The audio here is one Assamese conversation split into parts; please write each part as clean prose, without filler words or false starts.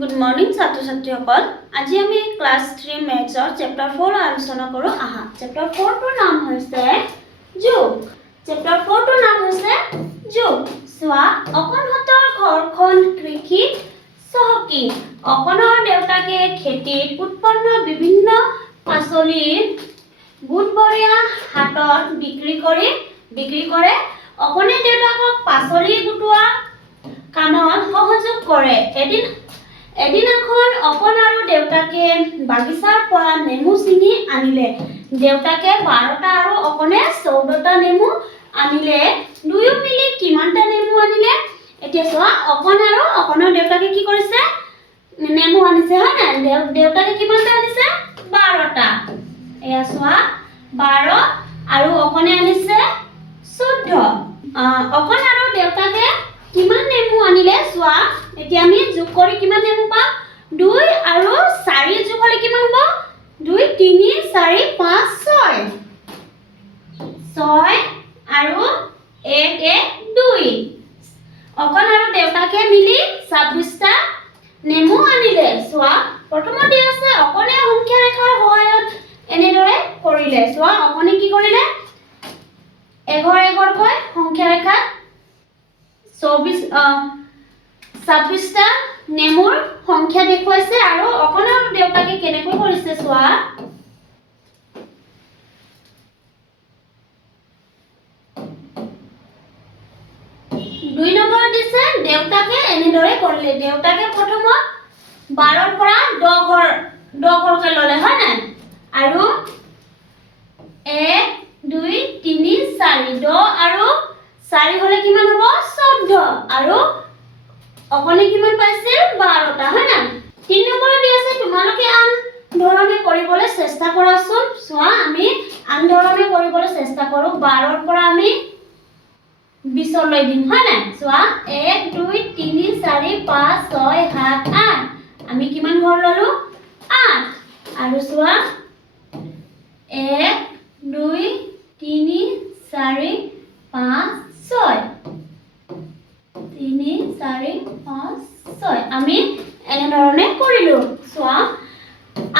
Good morning, ছাত্ৰ ছাত্ৰীসকল। আজি আমি ক্লাছ 3 মেথছৰ চেপ্টাৰ 4 আলোচনা কৰোঁ। আহা, চেপ্টাৰ 4 টোৰ নাম হৈছে যোগ। চেপ্টাৰ 4 টোৰ নাম হৈছে যোগ। চোৱা, অকণহঁতৰ ঘৰখন কৃষি চহকী। অকণৰ দেউতাকে খেতিত উৎপন্ন বিভিন্ন পাচলি বুধবৰীয়া হাটত বিক্ৰী কৰে। অকণে দেউতাকক পাচলি গোটোৱা কামত সহযোগ কৰে। এদিনাখন অকণ আৰু দেউতাকে বাগিচাৰ পৰা নেমু ছিঙি আনিলে। দেউতাকে 12টা আৰু অকণে 14টা নেমু আনিলে। দুয়ো মিলি কিমানটা নেমু আনিলে? এতিয়া চোৱা, অকণ আৰু অকণৰ দেউতাকে কি কৰিছে? নেমু আনিছে, হয় নাই? দেউতাকে কিমানটা আনিছে? 12টা। এয়া চোৱা, 12 আৰু অকণে আনিছে 14। অকণ আৰু দেউতাকে কিমান নেমু আনিলে চোৱা, এতিয়া আমি যোগ কৰি কিমান নেমু পাম? 2 আৰু 4 যোগ হ'লে কিমান হ'ব? 2 3 4 5 6 আৰু 1 1 2। অকণ আৰু দেউতাকে মিলি 26টা নেমু আনিলে। চোৱা, প্ৰথমতে আছে অকণে সংখ্যা ৰেখাৰ সহায়ত এনেদৰে কৰিলে। চোৱা, অকণে কি কৰিলে? এঘৰ এঘৰকৈ সংখ্যা ৰেখাত 26টা নেমুৰ সংখ্যা দেখুৱাইছে। আৰু অকণৰ দেউতাকে কেনেকৈ কৰিছে চোৱা, দুই নম্বৰত দিছে দেউতাকে এনেদৰে কৰিলে। দেউতাকে প্ৰথমত 12ৰ পৰা 10 ঘৰকৈ ল'লে, হয় নাই? আৰু 1 2 3 4 10 আৰু 4 হ'লে কিমান হ'ব? 14। আৰু অকণে কিমান পাইছে? 12টা, হয় নাই? 3 নম্বৰত দি আছে তোমালোকে আন ধৰণে কৰিবলৈ চেষ্টা কৰাচোন। চোৱা, আমি আন ধৰণে কৰিবলৈ চেষ্টা কৰোঁ। 12ৰ পৰা আমি 20 লৈ দিম, হয় নাই? চোৱা, 1 2 3 4 5 6 7 8। আমি কিমান ঘৰ ল'লো? 8। আৰু চোৱা, 1 2 3 4 5 6 3 4 5 6 আমি এনেধৰণে কৰিলো। চোৱা,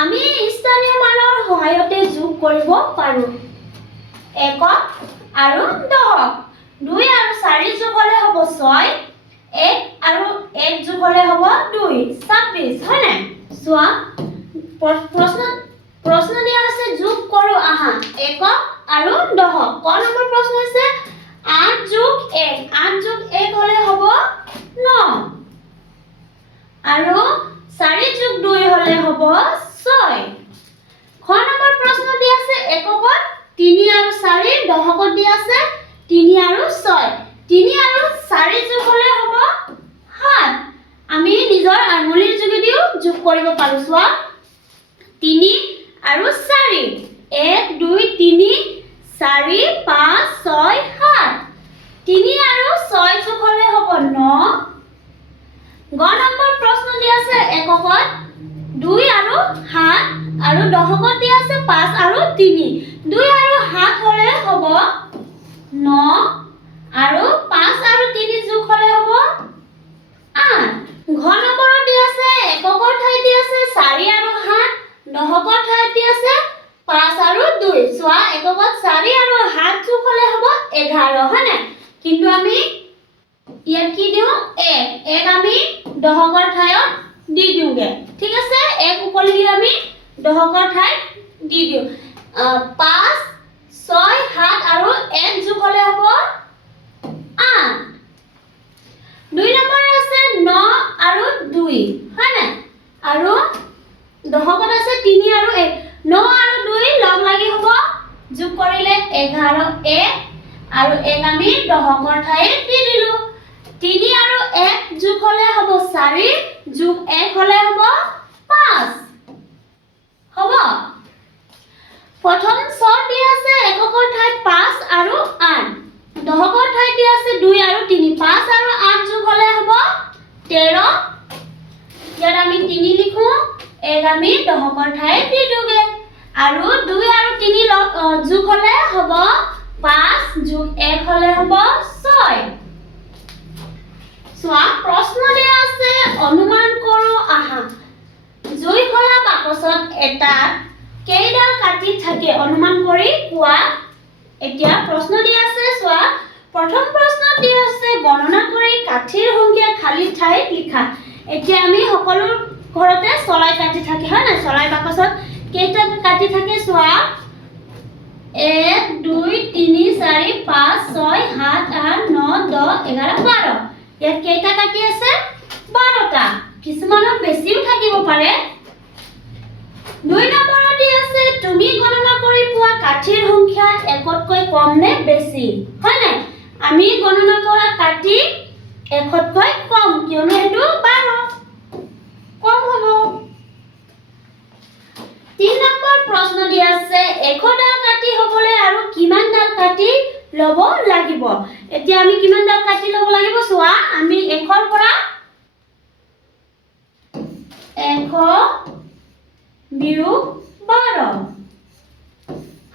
আমি স্থানীয় মানৰ সহায়তে যোগ কৰিব পাৰো। 1 আৰু 10, 2 আৰু 4 যোগ হ'লে হ'ব 6, 1 আৰু 1 যোগ হ'লে হ'ব 2 26, হয় নাই? চোৱা, প্ৰশ্ন দিয়া আছে যোগ কৰো। আহা, 1 আৰু 10। ক নম্বৰ প্ৰশ্ন হৈছে 8 যোগ 1। 8 যোগ 1 হ'লে হ'ব 9। আৰু 4 যোগ 2 হ'লে হ'ব 6। খ নম্বৰ প্ৰশ্ন দি আছে এককত 3 আৰু 4, দশকত দি আছে 3 আৰু 6। 3 আৰু 4 যোগ হ'লে হ'ব 7। আমি নিজৰ আঙুলিৰ যোগেদিও যোগ কৰিব পাৰো। চোৱা, 3 আৰু 4, 1 2 3 4 5 6 7। 3 আৰু 6 যোগ হ'লে হ'ব 9। গ নম্বৰ প্ৰশ্ন দি আছে এককত 2 আৰু 7, আৰু দশকত দি আছে 5 আৰু 3। 2 আৰু 7 হ'লে হ'ব 9, আৰু 5 আৰু 3 যোগ হ'লে হ'ব 8। ঘ নম্বৰত দি আছে এককৰ ঠাইত দি আছে 4 আৰু 7, দশকৰ ঠাইত দি আছে 5 আৰু 2। চোৱা, এককত 4 আৰু 7 যোগ হ'লে হ'ব 11, হয় নাই? কিন্তু আমি ইয়াত কি দিওঁ? 1 আমি দশকৰ ঠাইত দি দিওঁগে, ঠিক আছে? 1 উকলি দি আমি দশকৰ ঠাইত দি দিওঁ। 5 6 7 আৰু 1 যোগ হ'লে হ'ব 8। 2 নম্বৰত আছে 9 আৰু 2, হয় নাই? আৰু দশকত আছে 3 আৰু 1। 9 আৰু 2 লগ লাগি হ'ব, যোগ কৰিলে 11 1, আৰু 1 আমি দশকৰ ঠাইত দি দিলো। 3 আৰু 1 যোগ হ'লে হ'ব 4, যোগ 1 হ'লে হ'ব 5, হ'ব? প্ৰথম চত দি আছে এককৰ ঠাইত 5 আৰু 8, দশকৰ ঠাইত দি আছে 2 আৰু 3। 5 আৰু 8 যোগ হ'লে হ'ব 13। ইয়াত আমি 3 লিখো, 1 আমি দশকৰ ঠাইত দি দিওঁগে। আৰু 2 আৰু 3 যোগ হ'লে হ'ব 5, যোগ 1 হ'লে হ'ব 6। চোৱা, প্ৰশ্ন দিয়া আছে অনুমান কৰো। আহা, এটাত কেইডাল কাটি থাকে অনুমান কৰি কোৱা এতিয়া প্ৰশ্ন দিয়া আছে চোৱা প্ৰথম প্ৰশ্ন দিয়া আছে গণনা কৰি কাঠিৰ সংখ্যা খালি ঠাইত লিখা এতিয়া আমি সকলো ঘৰতে চলাই কাটি থাকে হয় না চলাই বাকচত কেইটা কাটি থাকে চোৱা 1 2 3 4 5 6 7 8 9 10 11 12 ইয়াত কেইটা কাটি আছে 12টা কিছুমানৰ বেছিও থাকিব পাৰে 2 নম্বৰত দি আছে তুমি গণনা কৰি পোৱা কাঠিৰ সংখ্যা একতকৈ কম নে বেছি হয় না আমি গণনা কৰা কাটি একতকৈ কম কিয়নো এটো 12 কম হ'ব 3 নম্বৰ প্ৰশ্ন দি আছে 100 ডাল কাটি হ'বলে আৰু কিমান ডাল কাটি লব লাগিব এতিয়া আমি কিমান ডাল কাটি লব লাগিব চোৱা আমি 100 ৰ পৰা 100 বিয়োগ 12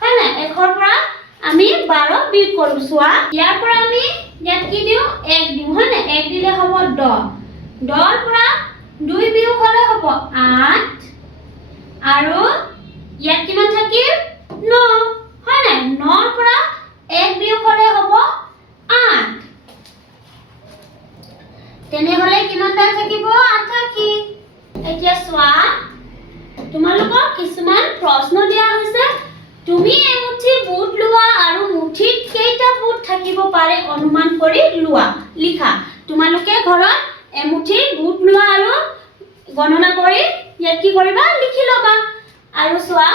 হয় না 100 ৰ পৰা আমি 12 বিয়োগ কৰো চোৱা ইয়াৰ পৰা আমি ইয়াত কি দিও 1 দিও হয় না 1 দিলে হ'ব 10 10 ৰ পৰা 2 বিয়োগ হলে হ'ব 8 আৰু ইয়াত কিমান থাকিল 9 হয় না 9 ৰ পৰা 1 বিয়োগ হলে হ'ব 8 তেনেহলে কিমান ডাল থাকিব 88 এতিয়া চোৱা তোমালোকৰ কিছুমান প্ৰশ্ন দিয়া হৈছে তুমি এমুঠি বুট লোৱা আৰু মুঠিত কেইটা বুট থাকিব পাৰে অনুমান কৰি লোৱা লিখা তোমালোকে ঘৰত এমুঠি বুট লোৱা আৰু গণনা কৰি ইয়াত কি কৰিবা লিখি লবা আৰু চোৱা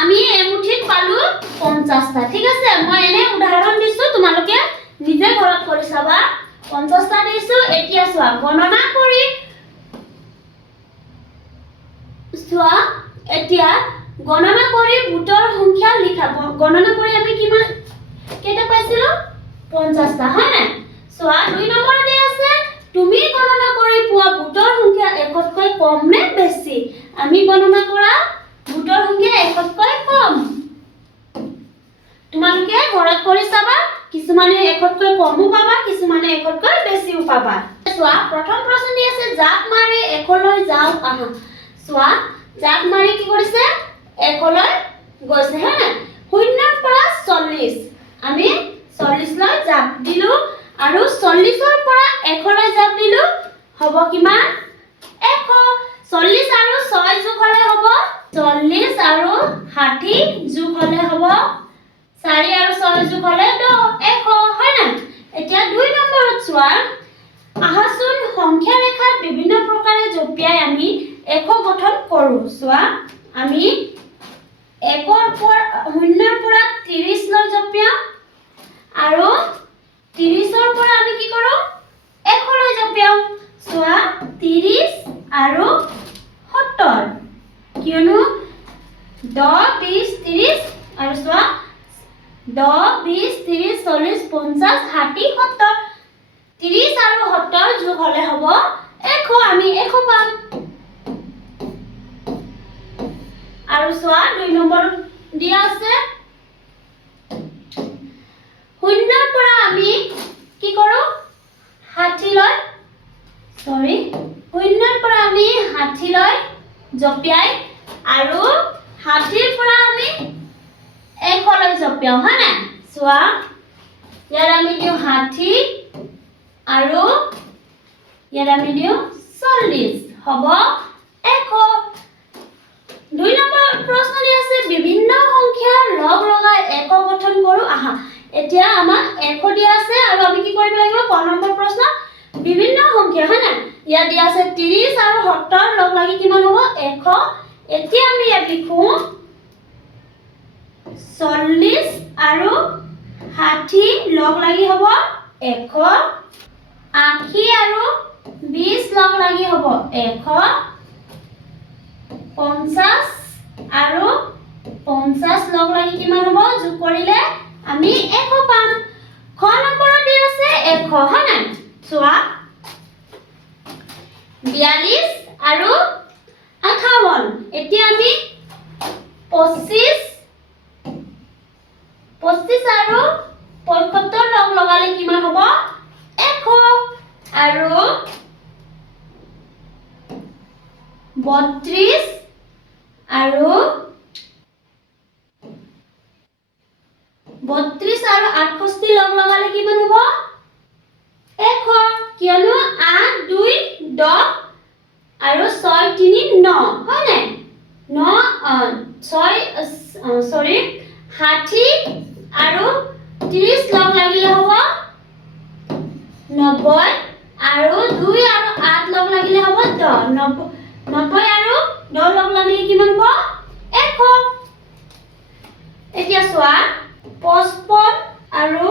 আমি এমুঠিত পালো 50টা ঠিক আছে মই এনে উদাহৰণ দিছো তোমালোকে নিজে ঘৰত কৰি চাবা 50টা দিছো এতিয়া চোৱা গণনা কৰি চোৱা এতিয়া গণনা কৰি বুটৰ সংখ্যা লিখা গণনা কৰি আমি কিমান কেটা পাইছিলো 50টা হয় না চোৱা 2 নম্বৰ দি আছে তুমি গণনা কৰি পোৱা বুটৰ সংখ্যা একতকৈ কম নে বেছি আমি গণনা কৰা বুটৰ সংখ্যা একতকৈ কম তোমালোকে ঘৰত কৰি চাবা কিছুমানে একতকৈ কমও পাবা কিছুমানে একতকৈ বেছিও পাবা চোৱা প্ৰথম প্ৰশ্ন দি আছে জাপ মাৰি একলৈ যাও আহা চোৱা জাপ মাৰি কি কৰিছে একলৈ গৈছে হে 0 ৰ পৰা 40 আমি 40 লৈ জাপ দিলো আৰু 40 ৰ পৰা 1 লৈ জাপ দিলো হ'ব কিমান 100 40 আৰু 6 যোগ হলে হ'ব 40 আৰু 60 যোগ হলে হ'ব 4 আৰু 6 যোগ হলে 100 হয় না এতিয়া 2 নম্বৰত চোৱা আহাচোন সংখ্যা ৰেখাত বিভিন্ন প্ৰকাৰে জপিয়াই আমি 100 গঠন কৰো চোৱা আমি 1 ৰ পৰা 0 ৰ পৰা 30 লৈ জপিয়াম আৰু 30 ৰ পৰা আমি কি কৰো 100 লৈ জপিয়াম চোৱা 30 আৰু 70 কিয়নো 10 20 30 আৰু চোৱা 10 20 30 40 50 60 70 30 আৰু 70 যোগ হলে হ'ব 100 আমি 100 পাম আৰু চোৱা 2 নম্বৰ দিয়া আছে 0 ৰ পৰা আমি কি কৰো 60 লৈ 0 ৰ পৰা আমি 60 লৈ জপিয়াই আৰু 60 ৰ পৰা আমি 100 লৈ জপিয়াও হয় না চোৱা ইয়াত আমি দিও 60 আৰু ইয়াত আমি দিও 40 হ'ব 100 2 নম্বৰ প্ৰশ্ন দি আছে বিভিন্ন সংখ্যাৰ লগ লগাই একক গঠন কৰো আহা এতিয়া আমাক 100 দিয়া আছে আৰু আমি কি কৰিব লাগিব 5 নম্বৰ প্ৰশ্ন বিভিন্ন সংখ্যা হয় না ইয়াত দিয়া আছে 30 আৰু 70 লগ লাগি কিমান হ'ব 100 এতিয়া আমি ইয়াত লিখো 40 আৰু 60 লগ লাগি হ'ব 100 80 আৰু 20 লগ লাগি হ'ব 100 50 আৰু 50 লগ লাগি কিমান হ'ব যোগ কৰিলে আমি 100 পাম খ নম্বৰত দি আছে 100 হয় না চোৱা 42 আৰু 58 এতিয়া আমি 25 আৰু 75 লগ লগালে কিমান হ'ব 100 আৰু 32 60 আৰু 30 লগ লাগিলে হ'ব 90 আৰু 2 আৰু 8 লগ লাগিলে হ'ব 10 90 আৰু 10 লগ লাগিলে কিমান হ'ব 100 এতিয়া চোৱা 55 আৰু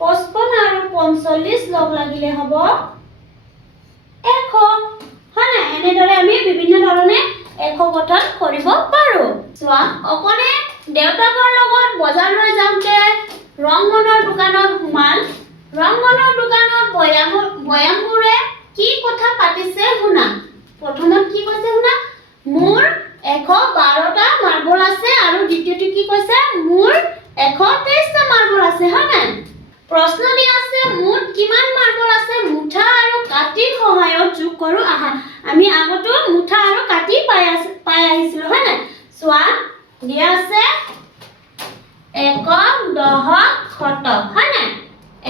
45 লগ লাগিলে হ'ব 100 হয় না এনেদৰে আমি বিভিন্ন ধৰণে 100 গঠন কৰিব পাৰো চোৱা অকনে দেউতাকৰ লগত বজাৰলৈ যাওঁতে ৰংমনৰ দোকানত সোমাল ৰংমনৰ দোকানত বয়ামবোৰে কি কথা পাতিছে শুনা প্ৰথমত কি কৈছে শুনা মোৰ 112টা মাৰ্বল আছে আৰু দ্বিতীয়টো কি কৈছে মোৰ 123টা মাৰ্বল আছে হয় না প্ৰশ্ন দিয়া আছে মুঠ কিমান মাৰ্বল আছে মুঠা আৰু কাটিৰ সহায়ত যোগ কৰো আহা আমি আগতো মুঠা আৰু কাটি পাই আহিছিলো হয় না চোৱা দিয়া আছে একক দহক শতক হয় না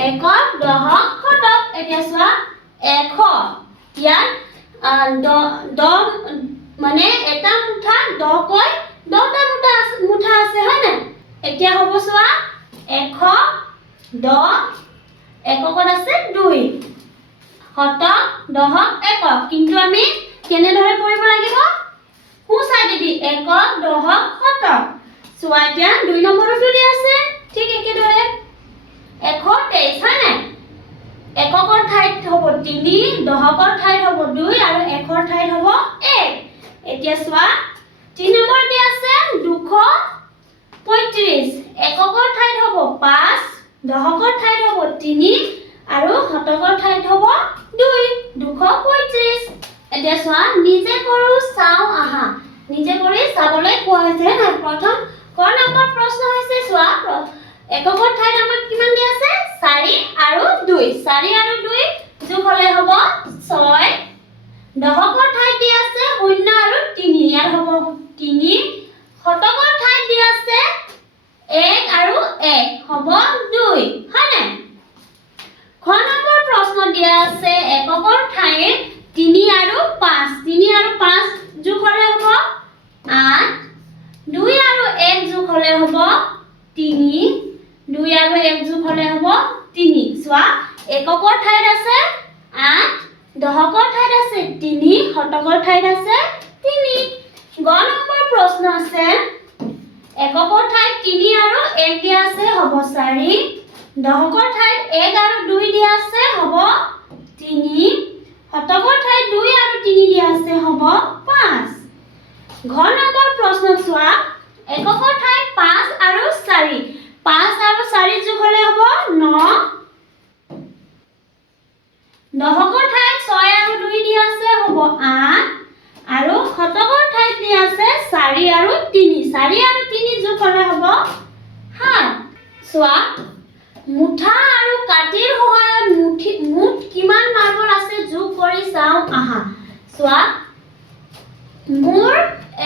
একক দহক শতক এতিয়া চোৱা 100 ইয়াত মানে এটা মুঠা 10 কৈ 10টা মুঠা আছে হয় না এতিয়া হ'ব চোৱা 110 এককত আছে 2 শতক দহক একক কিন্তু আমি কেনেদৰে কৰিব লাগিব সু সাইডে দি একক দহক শতক চোৱা এতিয়া 2 নম্বৰটো দি আছে ঠিক একেদৰে 123 হয় না এককৰ ঠাইত হ'ব 3 দহকৰ ঠাইত হ'ব 2 আৰু একৰ ঠাইত হ'ব 1 এতিয়া চোৱা 3 নম্বৰ দি আছে 235 এককৰ ঠাইত হ'ব 5 দহকৰ ঠাইত হ'ব 3 আৰু শতকৰ ঠাইত হ'ব 2 235 এতিয়া চোৱা নিজে কৰো চাও আহা নিজে কৰি চাবলৈ কোৱা হৈছে না প্ৰথম ক নম্বৰ প্ৰশ্ন হৈছে চোৱা এককৰ ঠাইত আমাক কিমান দি আছে 4 আৰু 2 4 আৰু 2 যোগ হলে হ'ব 6 দহকৰ ঠাইত দি আছে 0 আৰু 3 ইয়াত হ'ব 3 শতকৰ ঠাইত দি আছে 1 আৰু 1 হ'ব 2 হয় না খ নম্বৰ প্ৰশ্ন দিয়া আছে এককৰ ঠাইত 3 আৰু 5 যোগ হলে হ'ব 8 2 আৰু 1 যোগ হলে হ'ব 3 2 আৰু 1 যোগ হলে হ'ব 3 চোৱা এককৰ ঠাইত আছে 8 দহকৰ ঠাইত আছে 3 শতকৰ ঠাইত আছে 3 গ নম্বৰ প্ৰশ্ন আছে এককৰ ঠাইত 3 আৰু 1 দিয়া আছে হ'ব 4 দহকৰ ঠাইত 1 আৰু 2 দিয়া আছে হ'ব 3 শতকৰ ঠাইত 2 আৰু 3 দিয়া আছে হ'ব 5 ঘ নম্বৰ প্ৰশ্ন চোৱা এককৰ ঠাইত 5 আৰু 4 যোগ হলে হ'ব 9 দহকৰ ঠাইত 6 আৰু 2 দিয়া আছে হ'ব 8 আৰু শতকৰ ঠাইত দিয়া আছে 4 আৰু 3 যোগ হলে হ'ব 7 চোৱা মুঠা আৰু কাটিৰ সহায়ত মুঠ কিমান মাৰ্বল আছে যোগ কৰি চাও আহা চোৱা মোৰ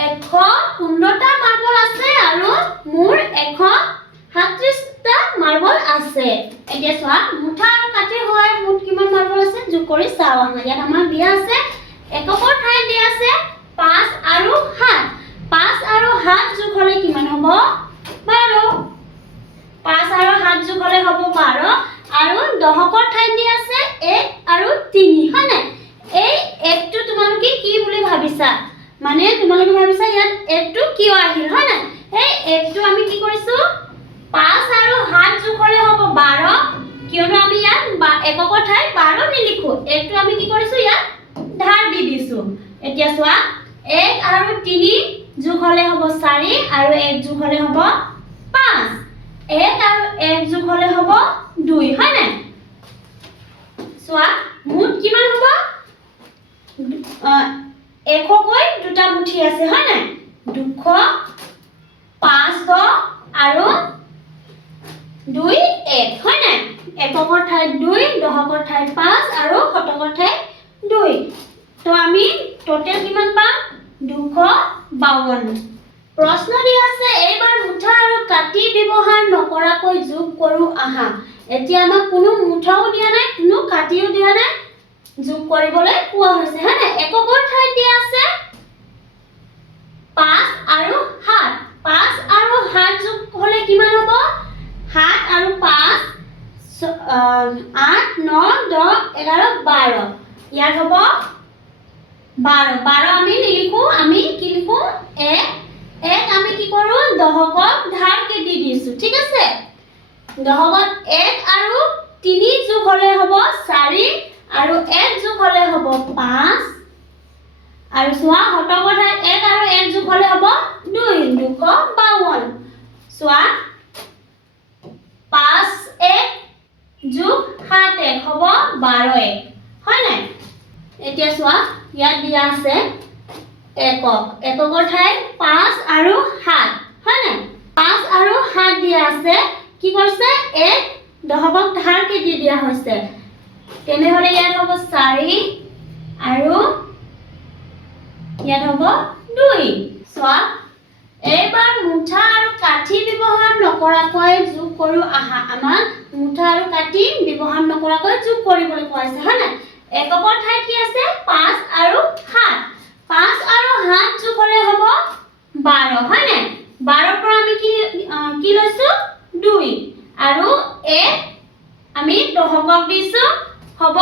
115টা মাৰ্বল আছে আৰু মোৰ 137টা মাৰ্বল আছে এতিয়া চোৱা মুঠা আৰু কাটিৰ সহায়ত মুঠ কিমান মাৰ্বল আছে যোগ কৰি চাও আহা ইয়াত আমাৰ দিয়া আছে এককৰ ঠাইত দিয়া আছে 5 আৰু 7 যোগ হলে কিমান হ'ব 12 5 আৰু 7 যোগ হলে হ'ব 12 আৰু দহকৰ ঠাইত দিয়া আছে 1 আৰু 3 হয় না এই 1টো তোমালোকে কি বুলি ভাবিছা মানে তোমালোকে ভাবিছা ইয়াত 1টো কিয় আহিল হয় না এই 1টো আমি কি কৰিছো 5 আৰু 7 যোগ হলে হ'ব 12 কিয়নো আমি ইয়াত এককৰ ঠাইত 12 নিলিখো 1টো আমি কি কৰিছো ইয়াত ধাৰ দি দিছো এতিয়া চোৱা 1 আৰু 3 যোগ হলে হ'ব 4 আৰু 1 যোগ হলে হ'ব 5 1 আৰু 1 যোগ হলে হ'ব 2 হয় না চোৱা মুঠ কিমান হ'ব 100 কৈ দুটা মুঠি আছে হয় না 200 500 আৰু 2 1 হয় না এককৰ ঠাইত 2 দহকৰ ঠাইত 5 আৰু শতকৰ ঠাইত 2 তো আমি টোটাল কিমান পাম 252 প্ৰশ্ন দিয়া আছে এইবাৰ মুঠা আৰু কাটি ব্যৱহাৰ নকৰাকৈ যোগ কৰো আহা এতিয়া আমাক কোনো মুঠাও দিয়া নাই কোনো কাটিও দিয়া নাই যোগ কৰিবলৈ কোৱা হৈছে হয় না এককৰ ঠাইত দিয়া আছে 5 আৰু 7 যোগ হলে কিমান হ'ব 12 12 আমি নিলিখো আমি কি লিখো 1 1 আমি কি কৰো দহকক ধাৰকে দি দিছো ঠিক আছে দহকত 1 আৰু 3 যোগ হলে হ'ব 4 আৰু 1 যোগ হলে হ'ব 5 আৰু সোয়া হতকৰ ঠাইত 1 আৰু 1 যোগ হলে হ'ব 2 252 সোয়া 5 1 যোগ 7 1 হ'ব 12 1 হয় নাই এতিয়া সোয়া ইয়াত দিয়া আছে একক এককৰ ঠাইত 5 আৰু 7 হয় নাই 5 আৰু 7 দিয়া আছে কি কৰিছে 1 দহকক ধাৰকে দি দিয়া হৈছে তেনেহলে ইয়াত হ'ব 4 আৰু ইয়াত হ'ব 2 সোয়া এইবাৰ মুঠা আৰু কাঠি ব্যৱহাৰ নকৰাকৈ যোগ কৰো আহা আমাৰ মুঠা আৰু কাঠি ব্যৱহাৰ নকৰাকৈ যোগ কৰিবলৈ কৈছে হয় না এককৰ ঠাইত কি আছে 5 আৰু 7 5 আৰু 7 যোগ হলে হ'ব 12 হয় না 12 পৰা আমি কি লৈছো 2 আৰু 1 আমি দহকক দিছো হ'ব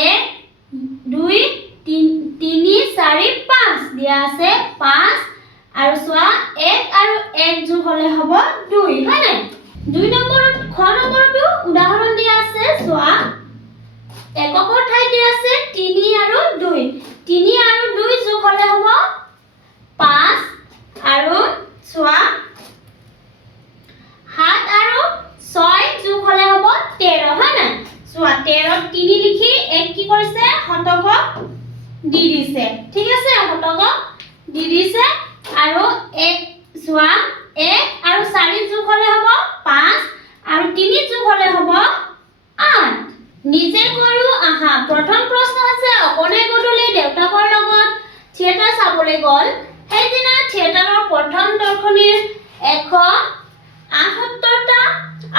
1 2 3 4 5 দিয়া আছে 5 আৰু সোয়া 1 আৰু 1 যোগ হলে হ'ব 2 হয় না 2 নম্বৰত খ নম্বৰটো উদাহৰণ দিয়া আছে সোয়া এককৰ ঠাইত দিয়া আছে 3 আৰু 2 3 আৰু 2 যোগ হলে হ'ব 5 আৰু সোয়া 7 আৰু 6 যোগ হলে হ'ব 13 হয় না সোয়া 13 3 লিখি 1 কি কৰিছে হতকক দি দিছে ঠিক আছে হতকক দি দিছে আৰু 1 সোয়া 1 আৰু 4 যোগ হলে হ'ব 5 আৰু 3 যোগ হলে হ'ব 8 নিজে কৰো আহা প্ৰথম প্ৰশ্ন আছে অকনে গধূলি দেউতাকৰ লগত থিয়েটাৰ চাবলৈ গ'ল সেইদিনা থিয়েটাৰৰ প্ৰথম দৰ্শনীৰ 178টা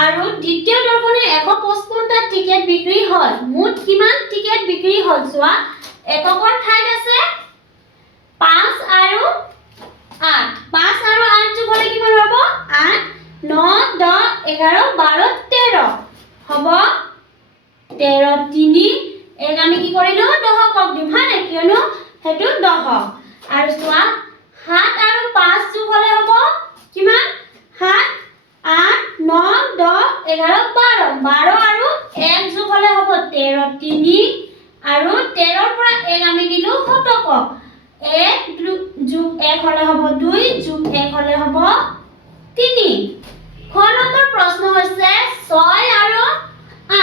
আৰু দ্বিতীয় দৰ্শনীৰ 155টা টিকেট বিক্ৰী হ'ল মুঠ কিমান টিকেট বিক্ৰী হ'ল চোৱা এককৰ ঠাইত আছে 5 আৰু 8 5 আৰু 8 যোগ হলে কিমান হ'ব 8 9 10 11 12 13 হ'ব 13 3 এক আমি কি কৰিলো দহকক দিম হয় না কিয়নো হেতু দহক আৰু চোৱা 7 আৰু 5 যোগ হলে হ'ব কিমান 7 8 9 10 11 12 12 আৰু 1 যোগ হলে হ'ব 13 3 আৰু 13 পৰা 1 আমি দিলো হতকক 1 যোগ 1 হলে হ'ব 2 যোগ 1 হলে হ'ব 3 খ নম্বৰ প্ৰশ্ন হৈছে 6 আৰু 8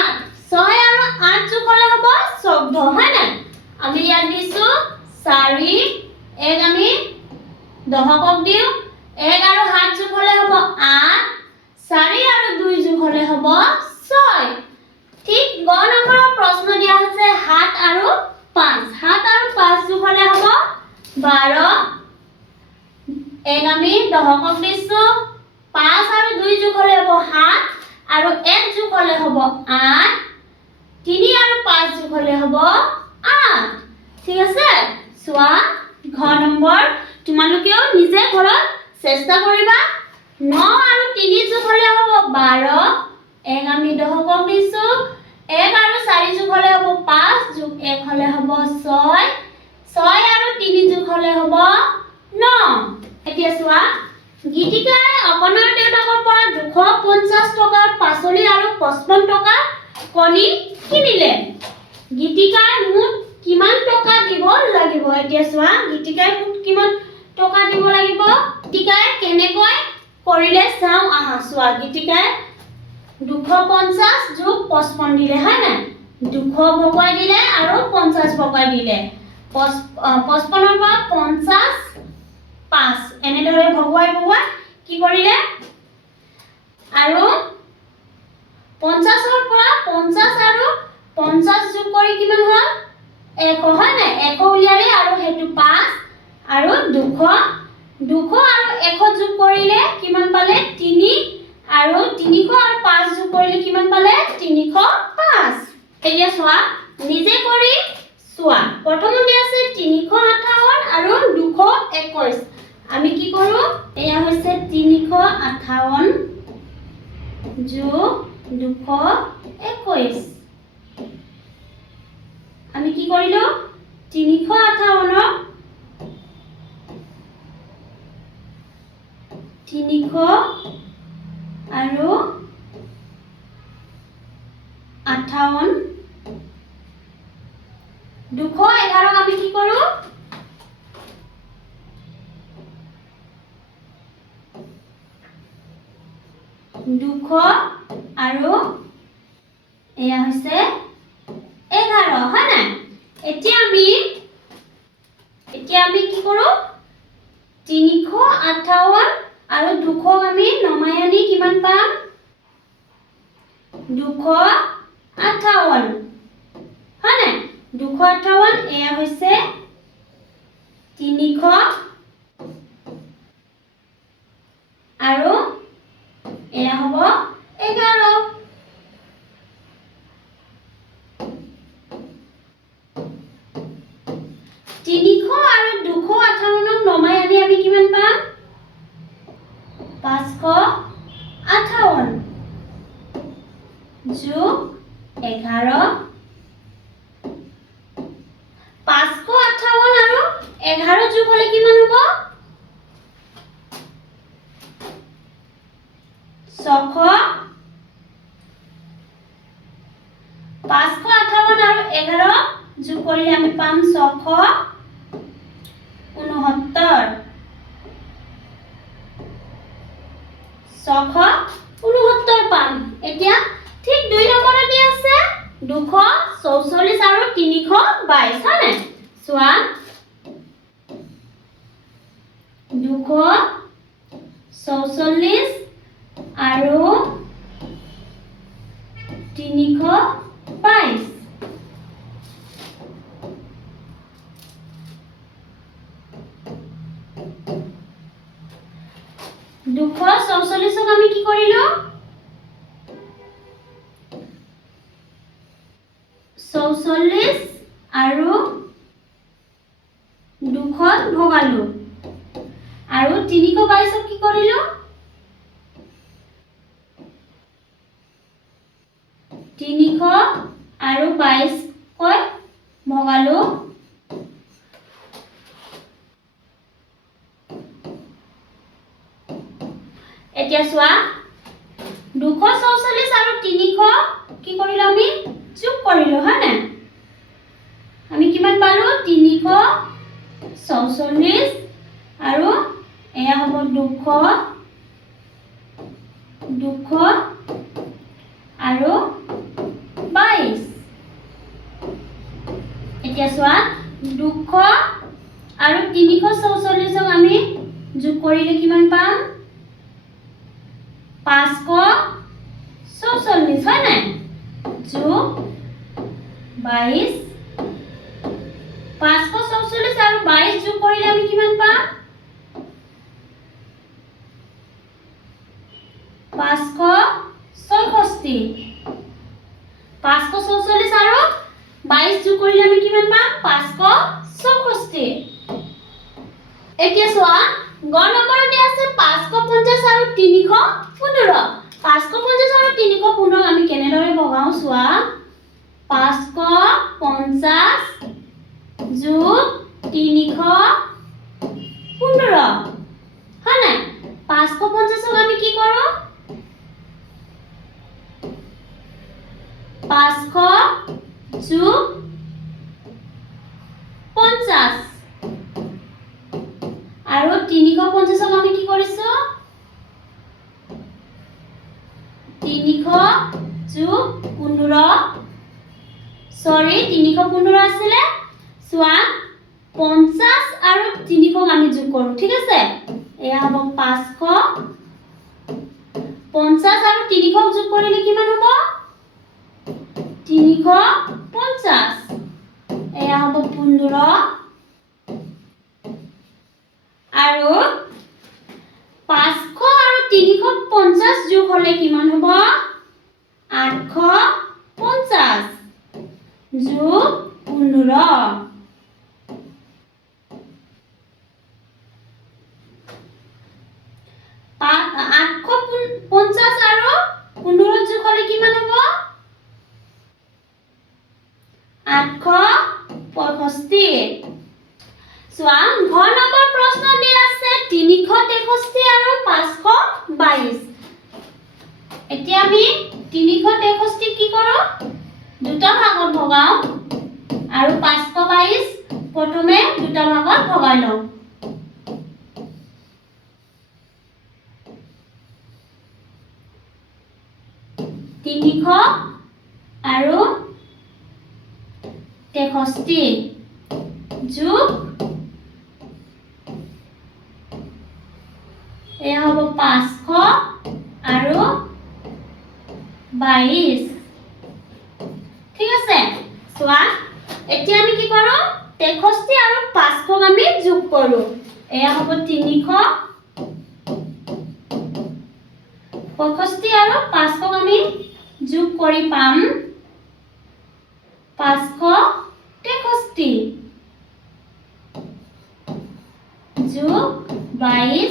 6 আৰু 8 যোগ হলে হ'ব 14 হয় না আমি ইয়াত দিছো 4 1 আমি দহকক দিও 1 আৰু 7 যোগ হলে হ'ব 8 4 আৰু 2 যোগ হলে হ'ব 6 ঠিক গ নম্বৰৰ প্ৰশ্ন দিয়া হৈছে 7 আৰু 5 7 আৰু 5 যোগ হলে হ'ব 12 1 আমি দহকক দিছো 5 আৰু 2 যোগ হলে হ'ব 7 আৰু 1 যোগ হলে হ'ব 8 3 আৰু 5 যোগ হলে হ'ব 8 ঠিক আছে সোয়া ঘ নম্বৰ তোমালোকেও নিজে ঘৰত চেষ্টা কৰিবা 9 আৰু 3 যোগ হলে হ'ব 12 1 আমি দহকক দিছো 1 আৰু 4 যোগ হলে হ'ব 5 যোগ 1 হলে হ'ব 6 6 আৰু 3 যোগ হলে হ'ব 9 এতিয়া সোয়া গীতিকাই অকণৰ দেউতাকৰ পৰা 250 টকাৰ পাচলি আৰু 55 টকা কণী কিনিলে গীতিকাই মুঠ কিমান টকা দিব লাগিব এতিয়া সোয়া গীতিকাই মুঠ কিমান টকা দিব লাগিব গীতিকাই কেনেকৈ কৰিলে চাও আহা সোয়া গীতিকাই 250 যোগ 55 দিলে হয় না 200 ভগাই দিলে আৰু 50 ভগাই দিলে 55 পৰা 50 5 এনেদৰে ভগাই কি কৰিলে আৰু 50 পৰা 50 আৰু 50 যোগ কৰি কিমান হ'ল 100 হয় না 100 উলিয়ালে আৰু হেতু 5 আৰু 200 আৰু 100 যোগ কৰিলে কিমান পালে 3 আৰু 300 আৰু 5 যোগ কৰিলে কিমান পালে 305 এতিয়া সোয়া নিজে কৰি সোয়া প্ৰথমতে আছে 358 আৰু 221 আমি কি কৰো এয়া হৈছে 358 যোগ 221 আমি কি কৰিলো 358 300 আৰু 58 211 আমি কি কৰো 200 আৰু এয়া হৈছে 11 হয় না এতিয়া আমি কি কৰো 358 আৰু 200 আমি নমাই আনি কিমান পাম 258 হয় না 258 এয়া হৈছে 300 আৰু এয়া হ'ব 11 300 আৰু 258 নমাই আনি আমি কিমান পাম 558 যোগ 11 558 আৰু 11 যোগ হলে কিমান হ'ব 600 558 আৰু 11 যোগ কৰিলে আমি পাম 669 পাম এতিয়া ঠিক 2 নম্বৰত দি আছে 244 আৰু 322 হয়নে চোৱা 244 আৰু 322 244ক আমি কি কৰিলো 44 আৰু 2খন ভগালো আৰু 322ক কি কৰিলো 300 আৰু 22 কৈ ভগালো এতিয়া চোৱা 244 আৰু 300 কি কৰিলো আমি যোগ কৰিলো হয় না আমি কিমান পালো 344 আৰু এয়া হ'ব 200 আৰু 22 এতিয়া চোৱা 200 আৰু 344ক আমি যোগ কৰিলে কিমান পাম 544 হয় না যোগ 22 544 আৰু 22 যোগ কৰিলে আমি কিমান পাম 566 544 আৰু 22 যোগ কৰিলে আমি কিমান পাম 566 এতিয়া চোৱা গ নম্বৰত দি আছে 550 আৰু 315 550 আৰু 315 আমি কেনেদৰে ভগাও চোৱা 550 যোগ 315 হয় না 550ক আমি কি কৰো 500 যোগ 50 আৰু 350ক আমি কি কৰিছো 300 যোগ 15 সৰি 315 আছিল চোৱা 50 আৰু 300ক আমি যোগ কৰো ঠিক আছে এয়া হ'ব 500 50 আৰু 300ক যোগ কৰিলে কিমান হ'ব 350 এয়া হ'ব 15 আৰু 500 আৰু 350 যোগ হলে কিমান হ'ব 850 যোগ 15 850 আৰু 15 যোগ হলে কিমান হ'ব 800 চোৱা ঘৰ নম্বৰ প্ৰশ্ন দিয়া আছে 363 আৰু 522 এতিয়া আমি 363 কি কৰো দুটা ভাগত ভগাও আৰু 522 প্ৰথমে দুটা ভাগত ভগাই লওঁ 300 আৰু 63 যোগ এয়া হ'ব 500 আৰু 22 ঠিক আছে চোৱা এতিয়া আমি কি কৰো 63 আৰু 500 আমি যোগ কৰো এয়া হ'ব 300 65 আৰু 500 আমি যোগ কৰি পাম 563 যোগ 22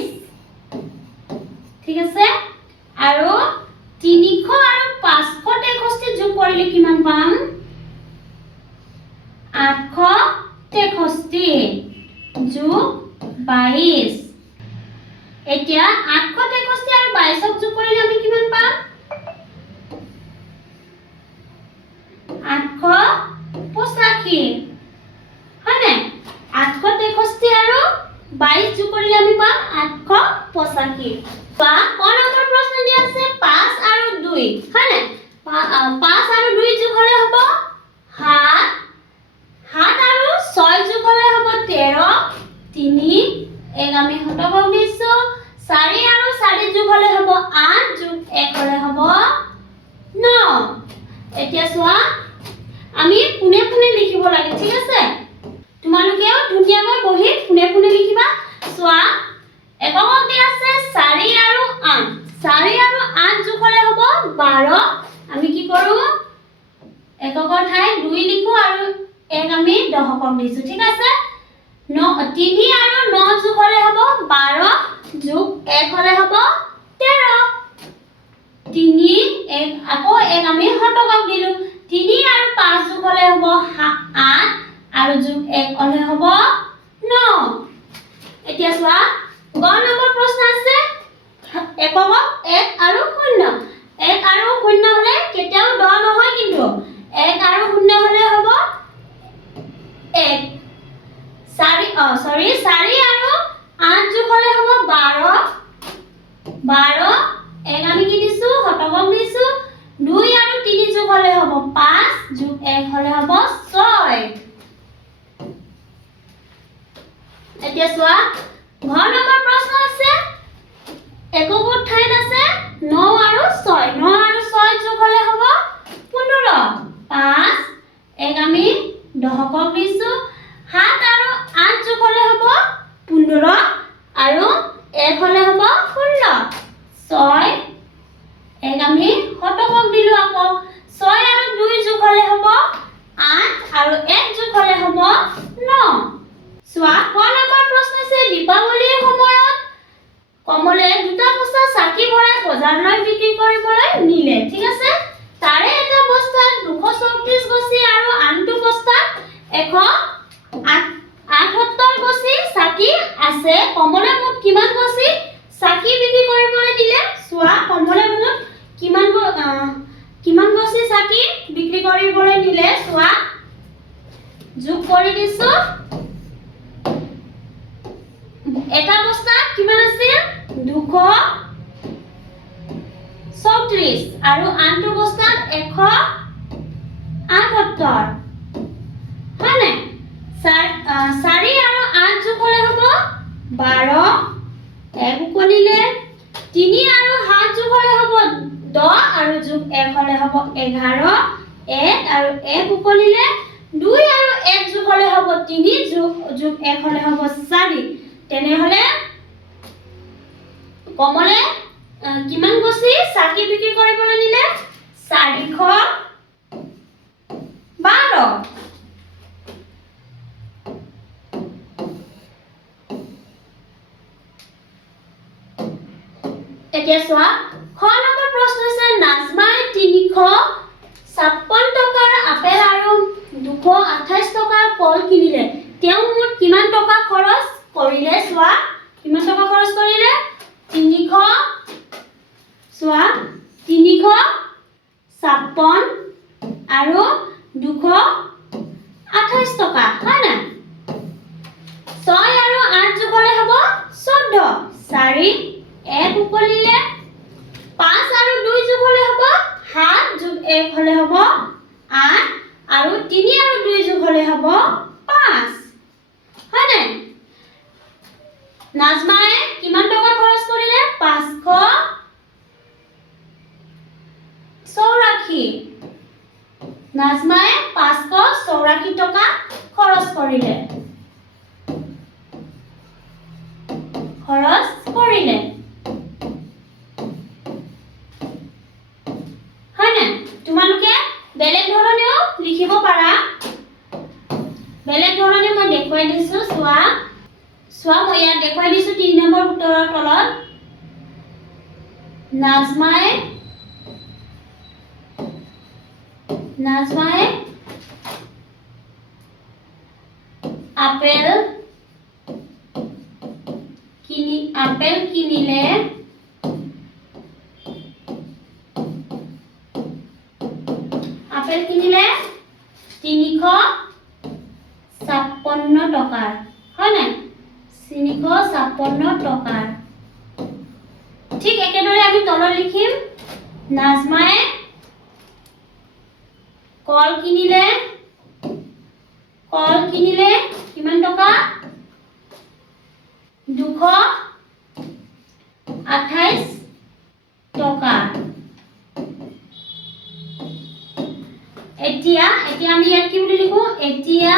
ঠিক আছে আৰু 300 আৰু 563 যোগ কৰিলে কিমান পাম 863 যোগ 22 এতিয়া 863 আৰু 22 যোগ কৰিলে আমি কিমান পাম 885 হয়নে 863 আৰু 22 যোগ কৰিলে আমি পাম 885 বা কোন নম্বৰ প্ৰশ্ন দিয়া আছে 5 আৰু 2 হয়নে 5 আৰু 2 যোগ হ'লে হ'ব 7 7 আৰু 6 যোগ হ'লে হ'ব 13 3 এক আমি হতভাগ দিছো 4 আৰু 4 যোগ হ'লে হ'ব 8 যোগ 1 হ'লে হ'ব 9 এতিয়া চোৱা আমি পুনে পুনে লিখিব লাগে ঠিক আছে তোমালোকেও ধুনীয়াকৈ বহি পুনে পুনে লিখিবা চোৱা এককক দিয়া আছে 4 আৰু 8 4 আৰু 8 যোগ হ'লে হ'ব 12 আমি কি কৰো এককৰ ঠাই 2 লিখো আৰু 1 আমি দশকক দিছো ঠিক আছে 3 আৰু 9 যোগ হ'লে হ'ব 12 যোগ 1 হ'লে হ'ব 13 3 1 আকৌ 1 আমি হতকক দিলো 3 আৰু 5 যোগ হ'লে হ'ব 8 আৰু যোগ 1 হ'লে হ'ব 9 এতিয়া চোৱা গ নম্বৰ প্ৰশ্ন আছে এককক 1 আৰু 0 1 আৰু 0 হ'লে কেতিয়াও 10 নহয় কিন্তু 1 আৰু 0 হ'লে হ'ব 1 4 আৰু 8 যোগ হ'লে হ'ব 12 12 1 আমি কি দিছো হতকক দিছো 2 আৰু 3 যোগ হ'লে হ'ব 5 যোগ 1 হ'লে হ'ব 6 এতিয়া চোৱা ঘৰ নম্বৰ প্ৰশ্ন আছে এককৰ ঠাইত আছে 9 আৰু 6 9 আৰু 6 যোগ হ'লে হ'ব 15 5 1 আমি দশকক দিছো 7 আৰু 8 যোগ হ'লে হ'ব 15 আৰু 1 হ'লে হ'ব 16 6 1 আমি হতকক দিলো আকৌ 6 আৰু 2 যোগ হ'লে হ'ব 8 আৰু 1 যোগ হ'লে হ'ব 9 চোৱা কোন নম্বৰ প্ৰশ্ন আছে দীপাৱলীৰ সময়ত কমলে দুটা বস্তা চাকি ভৰাই বজাৰলৈ বিক্ৰী কৰিবলৈ নিলে ঠিক আছে তাৰে এটা বস্তাত 234 গছি আৰু আনটো বস্তাত 178 গছি চাকি আছে কমলে মুঠ কিমান গছি চাকি বিক্ৰী কৰিবলৈ দিলে চোৱা কমলে মুঠ কিমান গছি চাকি বিক্ৰী কৰিবলৈ দিলে চোৱা যোগ কৰি দিছো এটা বস্তাত কিমান আছিল 234 আৰু আনটো বস্তাত 178 হয়নে 4 আৰু 8 যোগ হ'লে হ'ব 12 1 উকলিলে 3 আৰু 7 যোগ হ'লে হ'ব 10 আৰু যোগ 1 হ'লে হ'ব 11 1 আৰু 1 উকলিলে 2 আৰু 1 যোগ হ'লে হ'ব 3 যোগ 1 হ'লে হ'ব 4 তেনেহলে কমলে কিমান গছি চাকি বিক্ৰী কৰিবলৈ নিলে 412 এতিয়া চোৱা খ নম্বৰ প্ৰশ্ন হৈছে নাজমাই 356 টকাৰ আপেল আৰু 200 228 টকাৰ কল কিনিলে তেওঁ মুঠ কিমান টকা খৰচ কৰিলে চোৱা কিমান টকা খৰচ কৰিলে 300 চোৱা 356 আৰু 228 টকা হয় না 6 আৰু 8 যোগলে হ'ব 14 4 1 উকলিলে 5 আৰু 2 যোগলে হ'ব 7 যোগ 1 হলে হ'ব 8 আৰু 3 আৰু 2 যোগ হলে হ'ব 5 হয় না নাজমায়ে কিমান টকা খৰচ কৰিলে 584 নাজমায়ে 584 টকা খৰচ কৰিলে হয় না তোমালোকে বেলেগ ধৰণেও লিখিব পাৰা বেলেগ ধৰণে মই দেখুৱাই দিছো চোৱা মই ইয়াত দেখুৱাই দিছো 3 নম্বৰ উত্তৰৰ তলত নাজমায়ে আপেল কিনিলে 356 টকাৰ হয় না 356 টকাৰ ঠিক একেদৰে আমি তলত লিখিম নাজমায়ে কল কিনিলে কিমান টকা 228 টকা এতিয়া আমি ইয়াত কি বুলি লিখো এতিয়া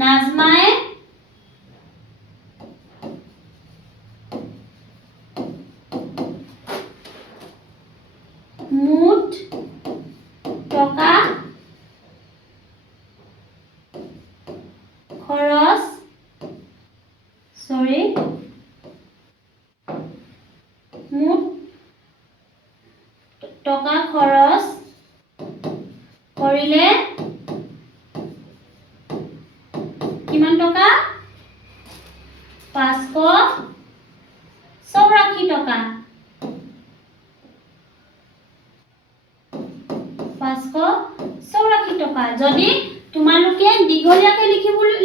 নাজমায়ে মুঠ টকা খৰচ কৰিলে কিমান টকা 584 টকা 584 টকা যদি তোমালোকে দীঘলীয়াকৈ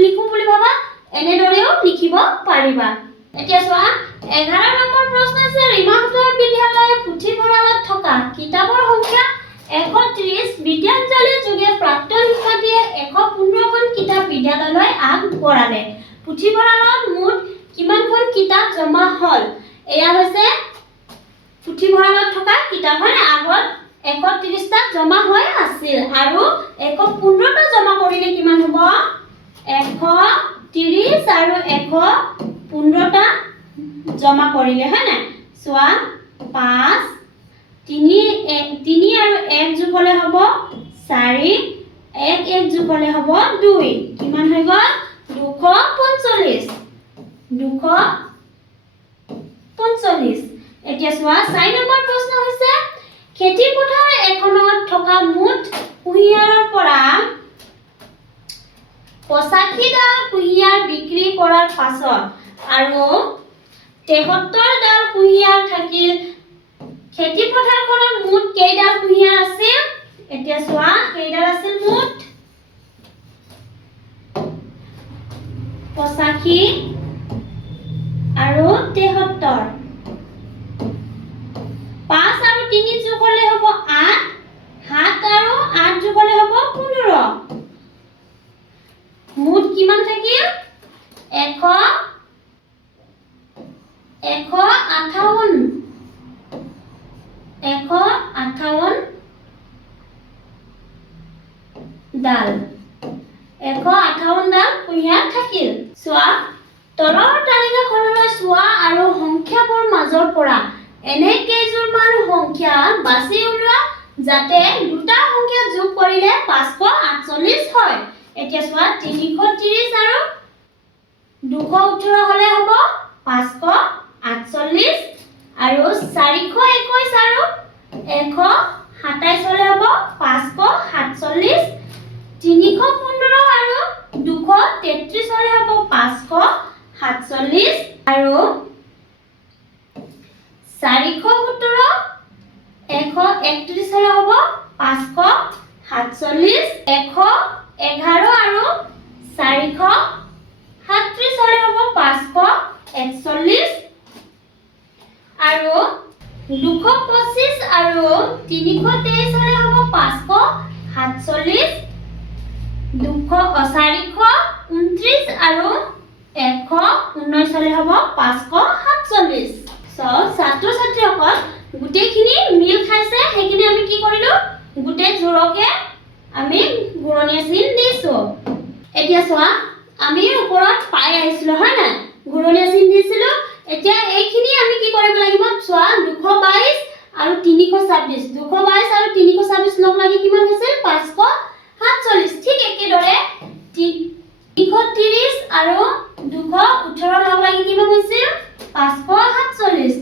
লিখো বুলি ভাবা এনেদৰেও লিখিব পাৰিবা এতিয়া চোৱা 11 নম্বৰ প্ৰশ্ন আছে ৰিমাহঁতৰ বিদ্যালয় পুথিভঁৰালত থকা কিতাপৰ সংখ্যা 130 বিদ্যাঞ্জলি যোগে প্ৰাক্তন শিক্ষাৰ্থীয়ে 115খন কিতাপ বিদ্যালয়লৈ আগবঢ়ালে পুথিভঁৰালত মুঠ কিমানখন কিতাপ জমা হল এয়া হৈছে পুথিভঁৰালত থকা কিতাপ হয় আগত 130টা জমা হৈ আছিল আৰু 115টা জমা কৰিলে কিমান হ'ব 130 আৰু 115টা জমা কৰিলে হয় না চোৱা 5 3 আৰু 1 যোগ হলে হ'ব 4 1 যোগ হলে হ'ব 2 কিমান হৈ গ'ল 245 এতিয়া চোৱা 4 নম্বৰ প্ৰশ্ন হৈছে খেতি পথাৰ এখনত থকা মুঠ কুঁহিয়াৰৰ পৰা 85 ডাল কুঁহিয়াৰ বিক্ৰী কৰাৰ পাছত আৰু 73 ডাল কুঁহিয়াৰ থাকিল খেতি পথাৰখনত মুঠ কেইডাল কুঁহিয়াৰ আছিল এতিয়া চোৱা কেইডাল আছিল মুঠ 85 আৰু 73 5 আৰু 3 যোগ হলে হ'ব 8 7 আৰু 8 যোগ হলে হ'ব 15 মুঠ কিমান থাকিল 158 ডাল 158 ডাল কুঁহিয়াৰ থাকিল চোৱা তলৰ তালিকাখনলৈ চোৱা আৰু সংখ্যাবোৰ মাজৰ পৰা এনে কেইজোৰমান সংখ্যা বাছি উলিওৱা যাতে দুটা সংখ্যা যোগ কৰিলে 548 হয় এতিয়া চোৱা 330 আৰু 218 হলে হ'ব 548 আৰু 421 আৰু 127 হলে হ'ব 547 315 আৰু 233 হলে হ'ব 547 আৰু 417 131 হলে হ'ব 547 111 আৰু 437 হলে হ'ব 541 আৰু 225 আৰু 323 হলে হ'ব 547 429 আৰু 119 হলে হ'ব 547 ছাত্ৰ ছাত্ৰীসকল গোটেইখিনি মিল খাইছে সেইখিনি আমি কি কৰিলো গোটেই জোৰকে আমি গুৰণীয়া চিন দিছো এতিয়া চোৱা আমি ওপৰত পাই আহিছিলো হয় না গুৰণীয়া চিন দিছিলো এতিয়া এইখিনি আমি কি কৰিব লাগিব চোৱা 222 আৰু 326 222 আৰু 326 লগ লাগি কিমান হৈছে 547 ঠিক একেদৰে 330 আৰু 218 লগ লাগি কিমান হৈছে 547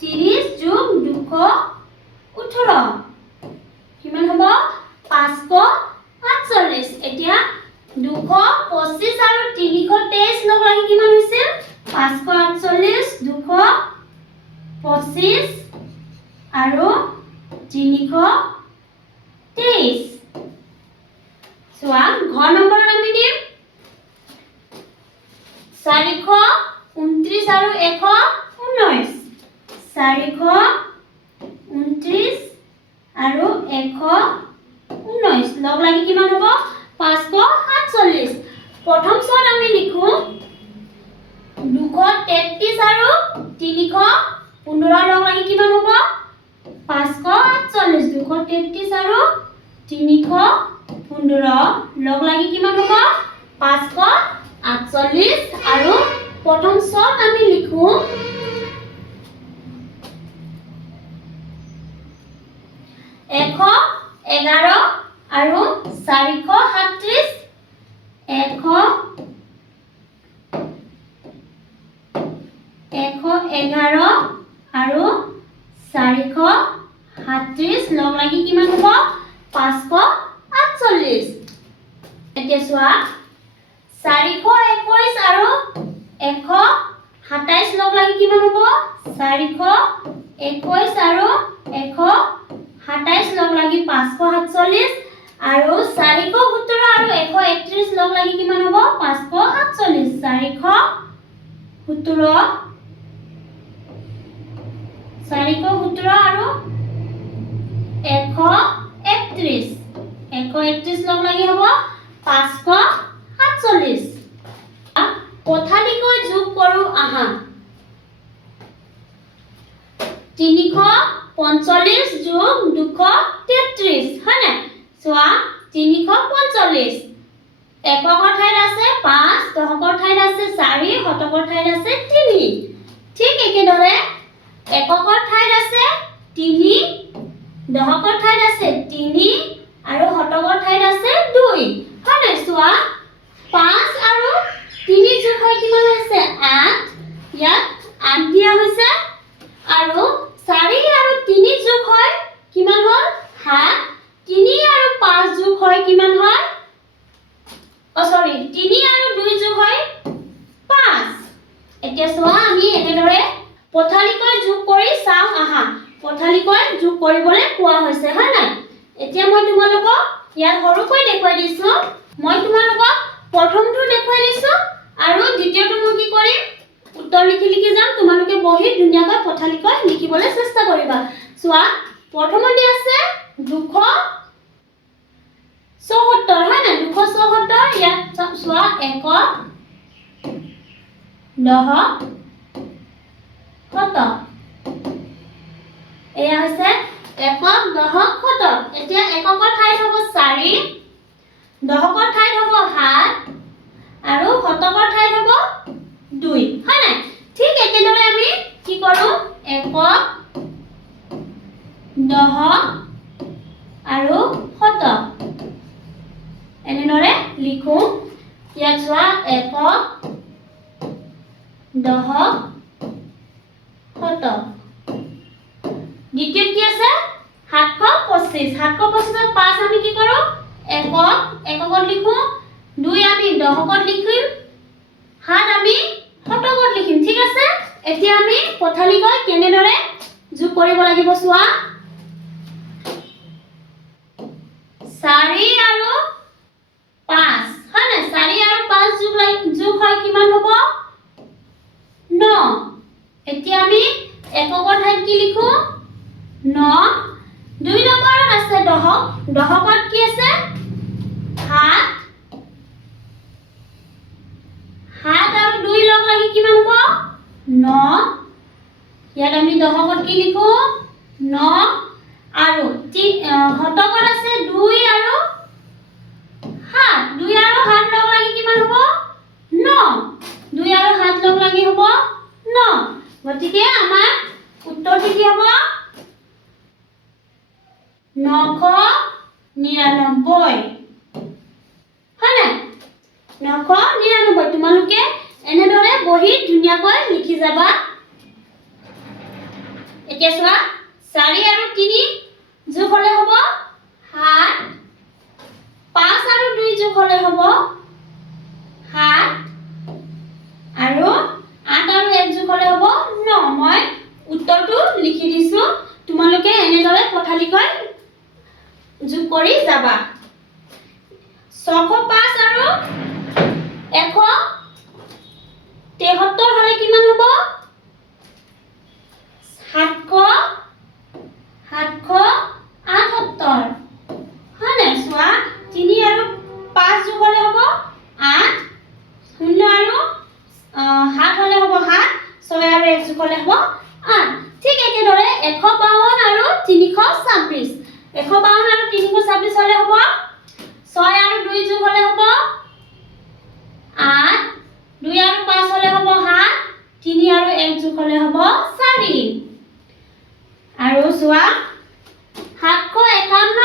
330 যোগ 218 কিমান হ'ব 547 এতিয়া 225 আৰু 323 লগ লাগি কিমান হৈছে 548 225 আৰু 323 চোৱা ঘৰ নম্বৰ আমি দিম 429 আৰু 119 429 আৰু 119 লগ লাগি কিমান হ'ব 547 প্ৰথম ছত আমি লিখো 233 আৰু 315 লগ লাগি কিমান হ'ব 548 233 আৰু 315 লগ লাগি কিমান হ'ব 548 আৰু প্ৰথম ছত আমি লিখো 111 আৰু 437 111 আৰু 437 লগ লাগি কিমান হ'ব 548 এতিয়া চোৱা 421 আৰু 127 লগ লাগি কিমান হ'ব 421 আৰু 127 লগ লাগি 547 আৰু 417 আৰু 131 লগ লাগি কিমান হ'ব 547 417 আৰু 131 লগ লাগি হ'ব 547 পথালিকৈ যোগ কৰো আহা 345 যোগ 233 হয় না চোৱা 345 এককৰ ঠাইত আছে 5 দশকৰ ঠাইত আছে 4 শতকৰ ঠাইত আছে 3 ঠিক একেদৰে এককৰ ঠাইত আছে 3 দশকৰ ঠাইত আছে 3 আৰু শতকৰ ঠাইত আছে 2 হয় না চোৱা 5 আৰু 3 যোগ হয় কিমান হৈছে 8 ইয়াত 8 দিয়া হৈছে আৰু 4 আৰু 3 যোগ হয় কিমান হ'ল 7 3 আৰু 5 যোগ হয় কিমান হয় 3 আৰু 2 যোগ হয় 5 এতিয়া চোৱা আমি এনেদৰে পথালিকৈ যোগ কৰি চাও আহা পথালিকৈ যোগ কৰিবলৈ কোৱা হৈছে হয় না এতিয়া মই তোমালোকক ইয়াত সৰুকৈ দেখুৱাই দিছো মই তোমালোকক প্ৰথমটো দেখুৱাই দিছো আৰু দ্বিতীয়টো মই কি কৰিম উত্তৰ লিখি লিখি যাম তোমালোকে বহি ধুনিয়াকৈ পথালিকৈ লিখিবলৈ চেষ্টা কৰিবা চোৱা প্ৰথমতে আছে 274 হয় না 274 ইয়াত চোৱা 1 10 শত এয়া হৈছে 1 10 শত এতিয়া এককৰ ঠাইত হ'ব 4 দশকৰ ঠাইত হ'ব 7 আৰু শতকৰ ঠাইত হ'ব 2 হয় না ঠিক একেদৰে আমি কি কৰো 1 10 আৰু শত এনেদৰে লিখো ইয়াত চোৱা 1 10 শত দ্বিতীয়ত কি আছে 725 725 ৰ 5 আমি কি কৰো এককত লিখো 2 আমি দশকত লিখিম 7 আমি শতকত লিখিম ঠিক আছে এতিয়া আমি পথালিকৈ কেনেদৰে যোগ কৰিব লাগিব চোৱা 4 আৰু 5 হয় না 4 আৰু 5 যোগ হয় কিমান হ'ব 9 এতিয়া আমি এককৰ ঠাইত কি লিখো 9 2 নম্বৰত আছে দশকত কি আছে 7 আৰু 2 লগ লাগি কিমান হ'ব 9 ইয়াত আমি দশকত কি লিখো 9 আৰু শতকত আছে 2 আৰু 7 2 আৰু 7 লগ লাগি কিমান হ'ব 9 2 আৰু 7 লগ লাগি হ'ব 9 গতিকে আমাৰ উত্তৰটো কি হ'ব 999 হয়নে 999 তোমালোকে এনেদৰে বহিত ধুনীয়াকৈ লিখি যাবা এতিয়া চোৱা 4 আৰু 3 যোগ হলে হ'ব 7 5 আৰু 2 যোগ হলে হ'ব 7 আৰু 8 আৰু 1 যোগ হলে হ'ব 9 মই উত্তৰটো লিখি দিছো তোমালোকে এনেদৰে পথালিকৈ যোগ কৰি যাবা 605 আৰু 173 হলে কিমান হ'ব 778 হয়নে চোৱা 3 আৰু 5 যোগ হলে হ'ব 8 0 আৰু 7 হলে হ'ব 7 6 আৰু 1 যোগ হলে হ'ব 8 ঠিক একেদৰে 152 আৰু 326 152 আৰু 326 হলে হ'ব 6 আৰু 2 যোগ হলে হ'ব 8 2 আৰু 5 হলে হ'ব 7 3 আৰু 1 যোগ হলে হ'ব 4 আৰু চোৱা 751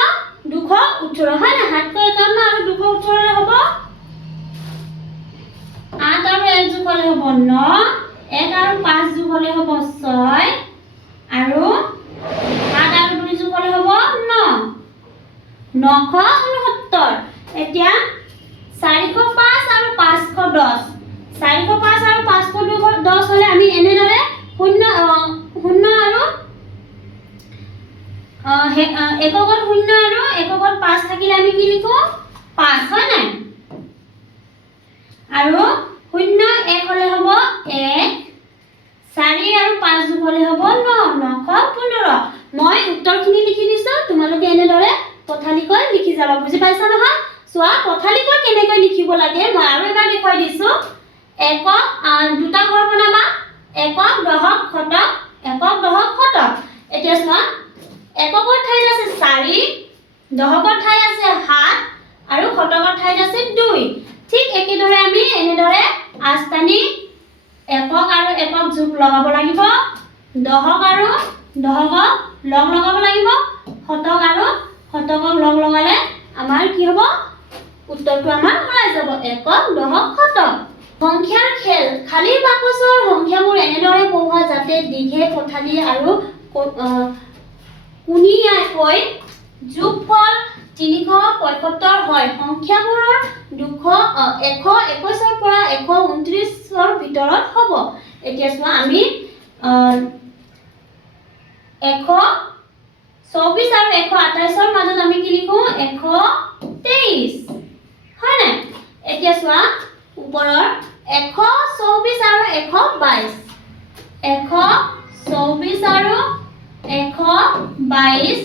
218 হয় না 751 আৰু 218 হলে হ'ব 8 আৰু 1 যোগ হলে হ'ব 9 1 আৰু 5 যোগ হলে হ'ব 6 আৰু 7 আৰু 2 যোগ হলে হ'ব 9 969 এতিয়া 405 আৰু 510 405 আৰু 510 হলে আমি এনেদৰে 0 আৰু এককত 0 আৰু এককত 5 থাকিলে আমি কি লিখো 5 হয় নাই আৰু 0 1 হলে হ'ব 1 4 আৰু 5 যোগ হলে হ'ব 915 মই উত্তৰখিনি লিখি দিছো তোমালোকে এনেদৰে পথালিকৈ লিখি যাবা বুজি পাইছা নহয় চোৱা পথালিকৈ কেনেকৈ লিখিব লাগে মই আৰু এবাৰ দেখাই দিছো একক দুটা ঘৰ বনাবা একক দশক শতক একক দশক শতক এতিয়া চোৱা এককৰ ঠাইত আছে 4 দশকৰ ঠাইত আছে 7 আৰু শতকৰ ঠাইত আছে 2 ঠিক একেদৰে আমি এনেদৰে আস্তানি একক আৰু একক যোগ লগাব লাগিব দশক আৰু দশকক লগ লগাব লাগিব শতক আৰু শতকক লগ লগালে আমাৰ কি হ'ব উত্তৰটো আমাৰ ওলাই যাব একক দশক শতক সংখ্যাৰ খেল খালি বাকচৰ সংখ্যাবোৰ এনেদৰে পঢ়োৱা যাতে দীঘে পথালি আৰু কুনিয়াকৈ যোগফল 375 হয় সংখ্যাবোৰৰ 121 পৰা 129 ভিতৰত হ'ব এতিয়া চোৱা আমি 124 আৰু 128 মাজত আমি কি লিখো 123 হয় না এতিয়া চোৱা ওপৰৰ 124 আৰু 122 124 আৰু 122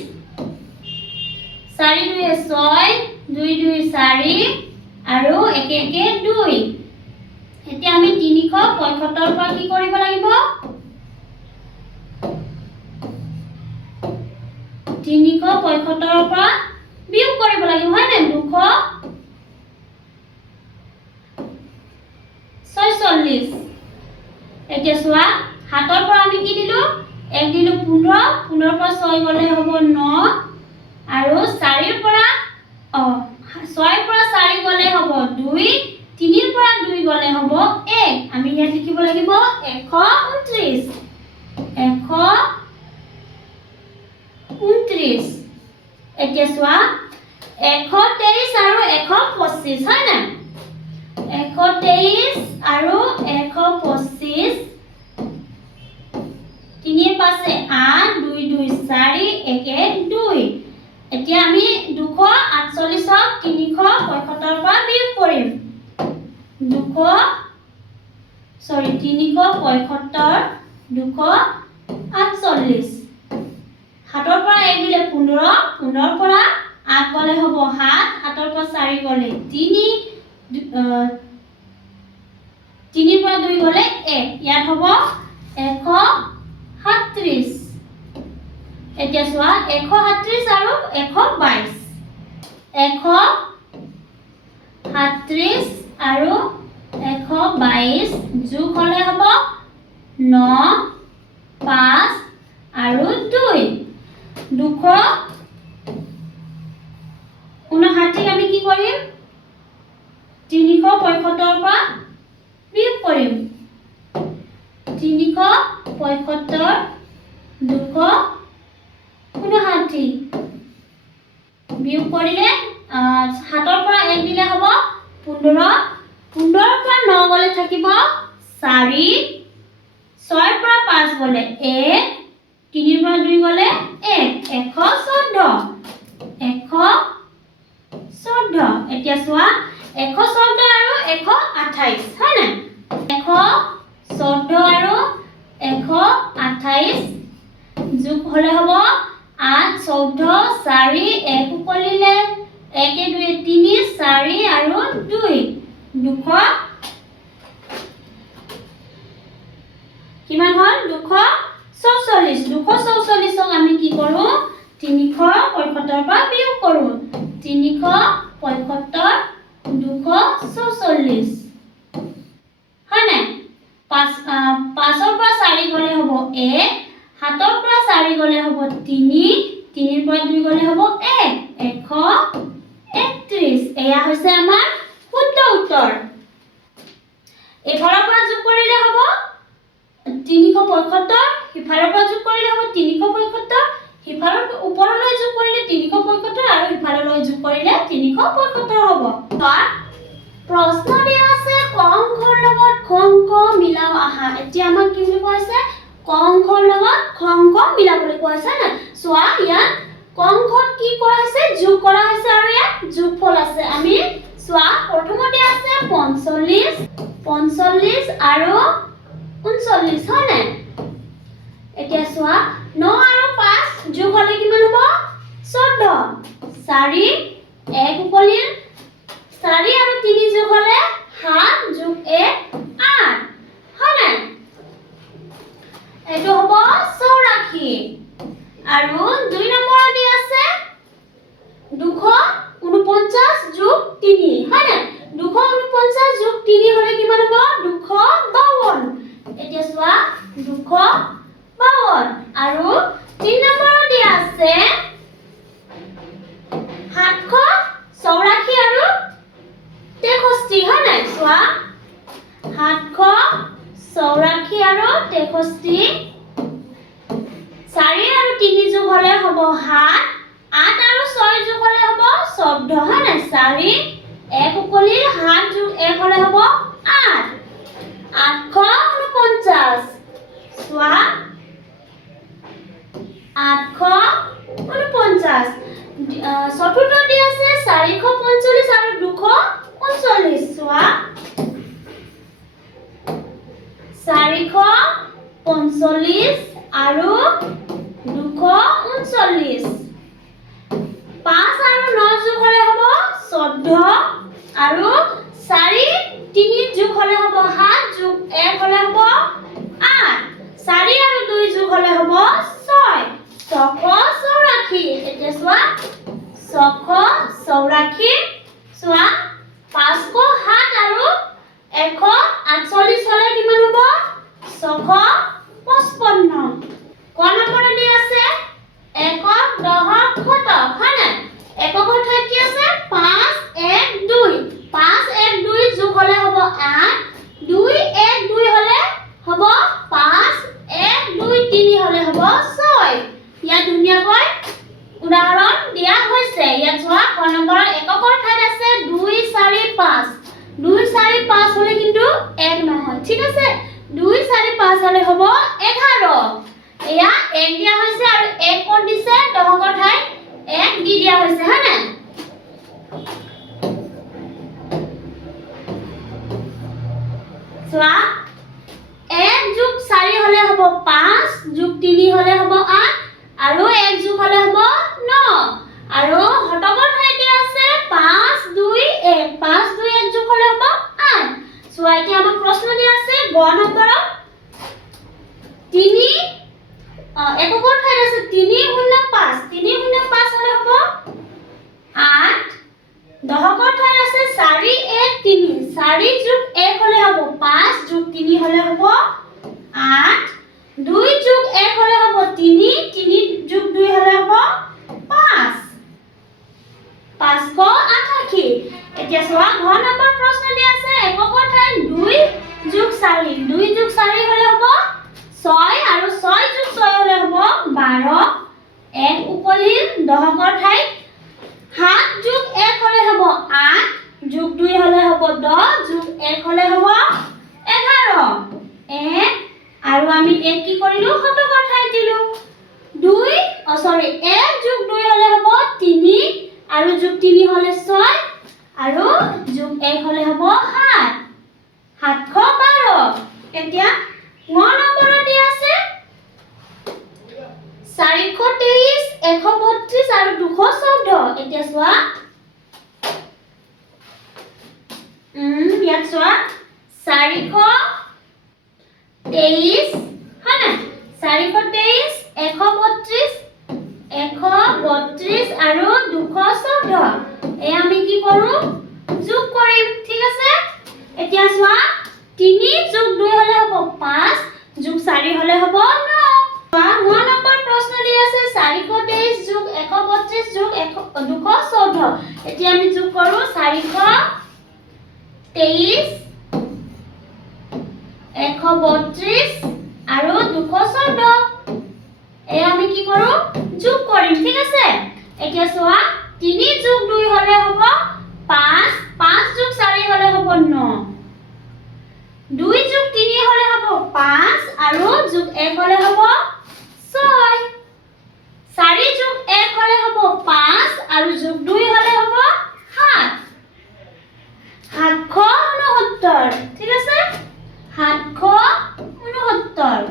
4 2 6 2 2 4 আৰু 1 1 2 এতিয়া আমি 375 পৰা কি কৰিব লাগিব 375 পৰা বিয়োগ কৰিব লাগিব হয় না 246 এতিয়া চোৱা 7 পৰা আমি কি দিলো 1 দিলো 15 15 পৰা 6 গলে হ'ব 9 আৰু 4 পৰা 6 পৰা 4 গলে হ'ব 2 3 পৰা 2 গলে হ'ব 1 আমি ইয়াত লিখিব লাগিব 129 129 এতিয়া চোৱা 123 আৰু 125 হয় না 123 আৰু 125 3 5 8 2 2 4 1 1 2 এতিয়া আমি 248ক 375 পৰা বিয়োগ কৰিম 375 248 হাতৰ পৰা 1 দিলে 15 15 পৰা 8 গলে হ'ব 7 হাতৰ পৰা 4 গলে 3 3 পৰা 2 গলে 1 ইয়াত হ'ব 137 এতিয়া চোৱা 137 আৰু 122 137 আৰু 122 যোগ হলে হ'ব 9 5 আৰু 2 259 আমি কি কৰিম 375 পৰা বিয়োগ কৰিম 375 259 বিয়োগ কৰিলে হাতৰ পৰা 1 দিলে হ'ব 15 15 পৰা 9 গলে থাকিব 4 6 পৰা 5 গলে 1 3 পৰা 2 গলে 1 114 এতিয়া চোৱা 114 আৰু 128 হয় না 114 আৰু 128 যোগ হলে হ'ব 8 14 4 1 উকলিলে 1 2 3 4 আৰু 2 কিমান হল 244 244ক আমি কি কৰো 375 পৰা বিয়োগ কৰো 375 244 হয় না 5 পৰা 4 গলে হ'ব 1 হাতৰ পৰা 4 গলে হ'ব 3 3 পৰা 2 গলে হ'ব 1 131 এয়া হৈছে আমাৰ শুদ্ধ উত্তৰ এফালৰ পৰা যোগ কৰিলে হ'ব 375 হিফালৰ পৰা যোগ কৰিলে হ'ব 375 হিফালৰ ওপৰলৈ যোগ কৰিলে 375 আৰু হিফাললৈ যোগ কৰিলে 375 হ'ব তাৰ প্ৰশ্ন দিয়া আছে ক অংকৰ লগত খ অংক মিলাও আহা এতিয়া আমাক কি বুলি কৈছে ক অংকৰ লগত খ অংক মিলাবলৈ কৈছে না চোৱা ইয়াত ক অংকত কি কৰা হৈছে যোগ কৰা হৈছে আৰু ইয়াত যোগফল আছে আমি চোৱা প্ৰথমতে আছে 45 আৰু 39 হয় না এতিয়া চোৱা 9 আৰু 5 যোগ হলে কিমান হ'ব 14 4 1 উকলিল 4 আৰু 3 যোগ হলে 7 যোগ 1 8 হয় না এটো হ'ব 84 আৰু 2 নম্বৰ দি আছে 249 যোগ 3 হয় না 249 যোগ 3 হলে কিমান হ'ব 252 এতিয়া চোৱা 252 আৰু 3 নম্বৰ দি আছে 784 আৰু 63 হয় না চোৱা 784 আৰু 63 4 আৰু 3 যোগ হলে হ'ব 7 8 আৰু 6 যোগ হলে হ'ব 14 হয় না 4 1 উকলি 7 যোগ 1 হলে হ'ব 8 849 চোৱা 849 চতুৰ্থ দি আছে 445 আৰু 239 চোৱা 445 আৰু 239 5 আৰু 9 যোগ হলে হ'ব 14 আৰু 4 3 যোগ হলে হ'ব 7 যোগ 1 হলে হ'ব 8 4 আৰু 2 যোগ হলে হ'ব 6 684 এতিয়া চোৱা 684 চোৱা 507 আৰু 148 হলে কিমান হ'ব 655 ক নম্বৰ দি আছে একক দহক শতক হয় না এককৰ ঠাইত কি আছে 5 1 2 5 1 2 যোগ হলে হ'ব 8 2 1 2 হলে হ'ব 5 1 2 3 হলে হ'ব 6 ইয়াত ধুনীয়াকৈ উদাহৰণ দিয়া হৈছে ইয়াত চোৱা ক নম্বৰ চোৱা 1 যোগ 4 হলে হ'ব 5 যোগ 3 হলে হ'ব 8 আৰু 1 যোগ হলে হ'ব 9 আৰু হতকৰ ঠাইতে আছে 5 2 1 5 2 1 যোগ হলে হ'ব 8 চোৱা এতিয়া আমাৰ প্ৰশ্ন দিয়া আছে গ নম্বৰত 3 এককৰ ঠাইত আছে 305 305 হলে হ'ব 8 দহকৰ ঠাইত আছে 4 1 3 4 যোগ 1 হলে হ'ব 5 যোগ 3 হলে হ'ব 8 2 যোগ 1 হলে হ'ব 3 3 যোগ 2 হলে হ'ব 5 588 এতিয়া চোৱা ঘ নম্বৰ প্ৰশ্ন দিয়া আছে এককৰ ঠাইত 2 যোগ 4 2 যোগ 4 হলে হ'ব 6 আৰু 6 যোগ 6 হলে হ'ব 12 এক উপলিৰ দহকৰ ঠাইত 7 যোগ 1 হলে হ'ব 8 যোগ 2 হলে হ'ব 10 যোগ 1 হলে হ'ব 11 1 আৰু আমি 1 কি কৰিলো হতকৰ ঠাইত দিলো 1 যোগ 2 হলে হ'ব 3 আৰু যোগ 3 হলে 6 আৰু যোগ 1 হলে হ'ব 7 712 এতিয়া 9 নম্বৰত দি আছে 423 132 আৰু 214 এতিয়া চোৱা ইয়াত চোৱা 423 হয় না 423 132 আৰু 214 এই আমি কি কৰো যোগ কৰিম ঠিক আছে এতিয়া চোৱা 3 যোগ 2 হলে হ'ব 5 যোগ 4 হলে হ'ব 9 9 নম্বৰ প্ৰশ্ন দি আছে 423 যোগ 132 যোগ 214 এতিয়া আমি যোগ কৰো 423 132 আৰু 214 এই আমি কি কৰো যোগ কৰিম ঠিক আছে এতিয়া চোৱা 3 যোগ 2 হলে হ'ব 5 5 যোগ 4 হলে হ'ব 9 2 যোগ 3 হলে হ'ব 5 আৰু যোগ 1 হলে হ'ব 6 4 যোগ 1 হলে হ'ব 5 আৰু যোগ 2 হলে হ'ব 7 769 ঠিক আছে 769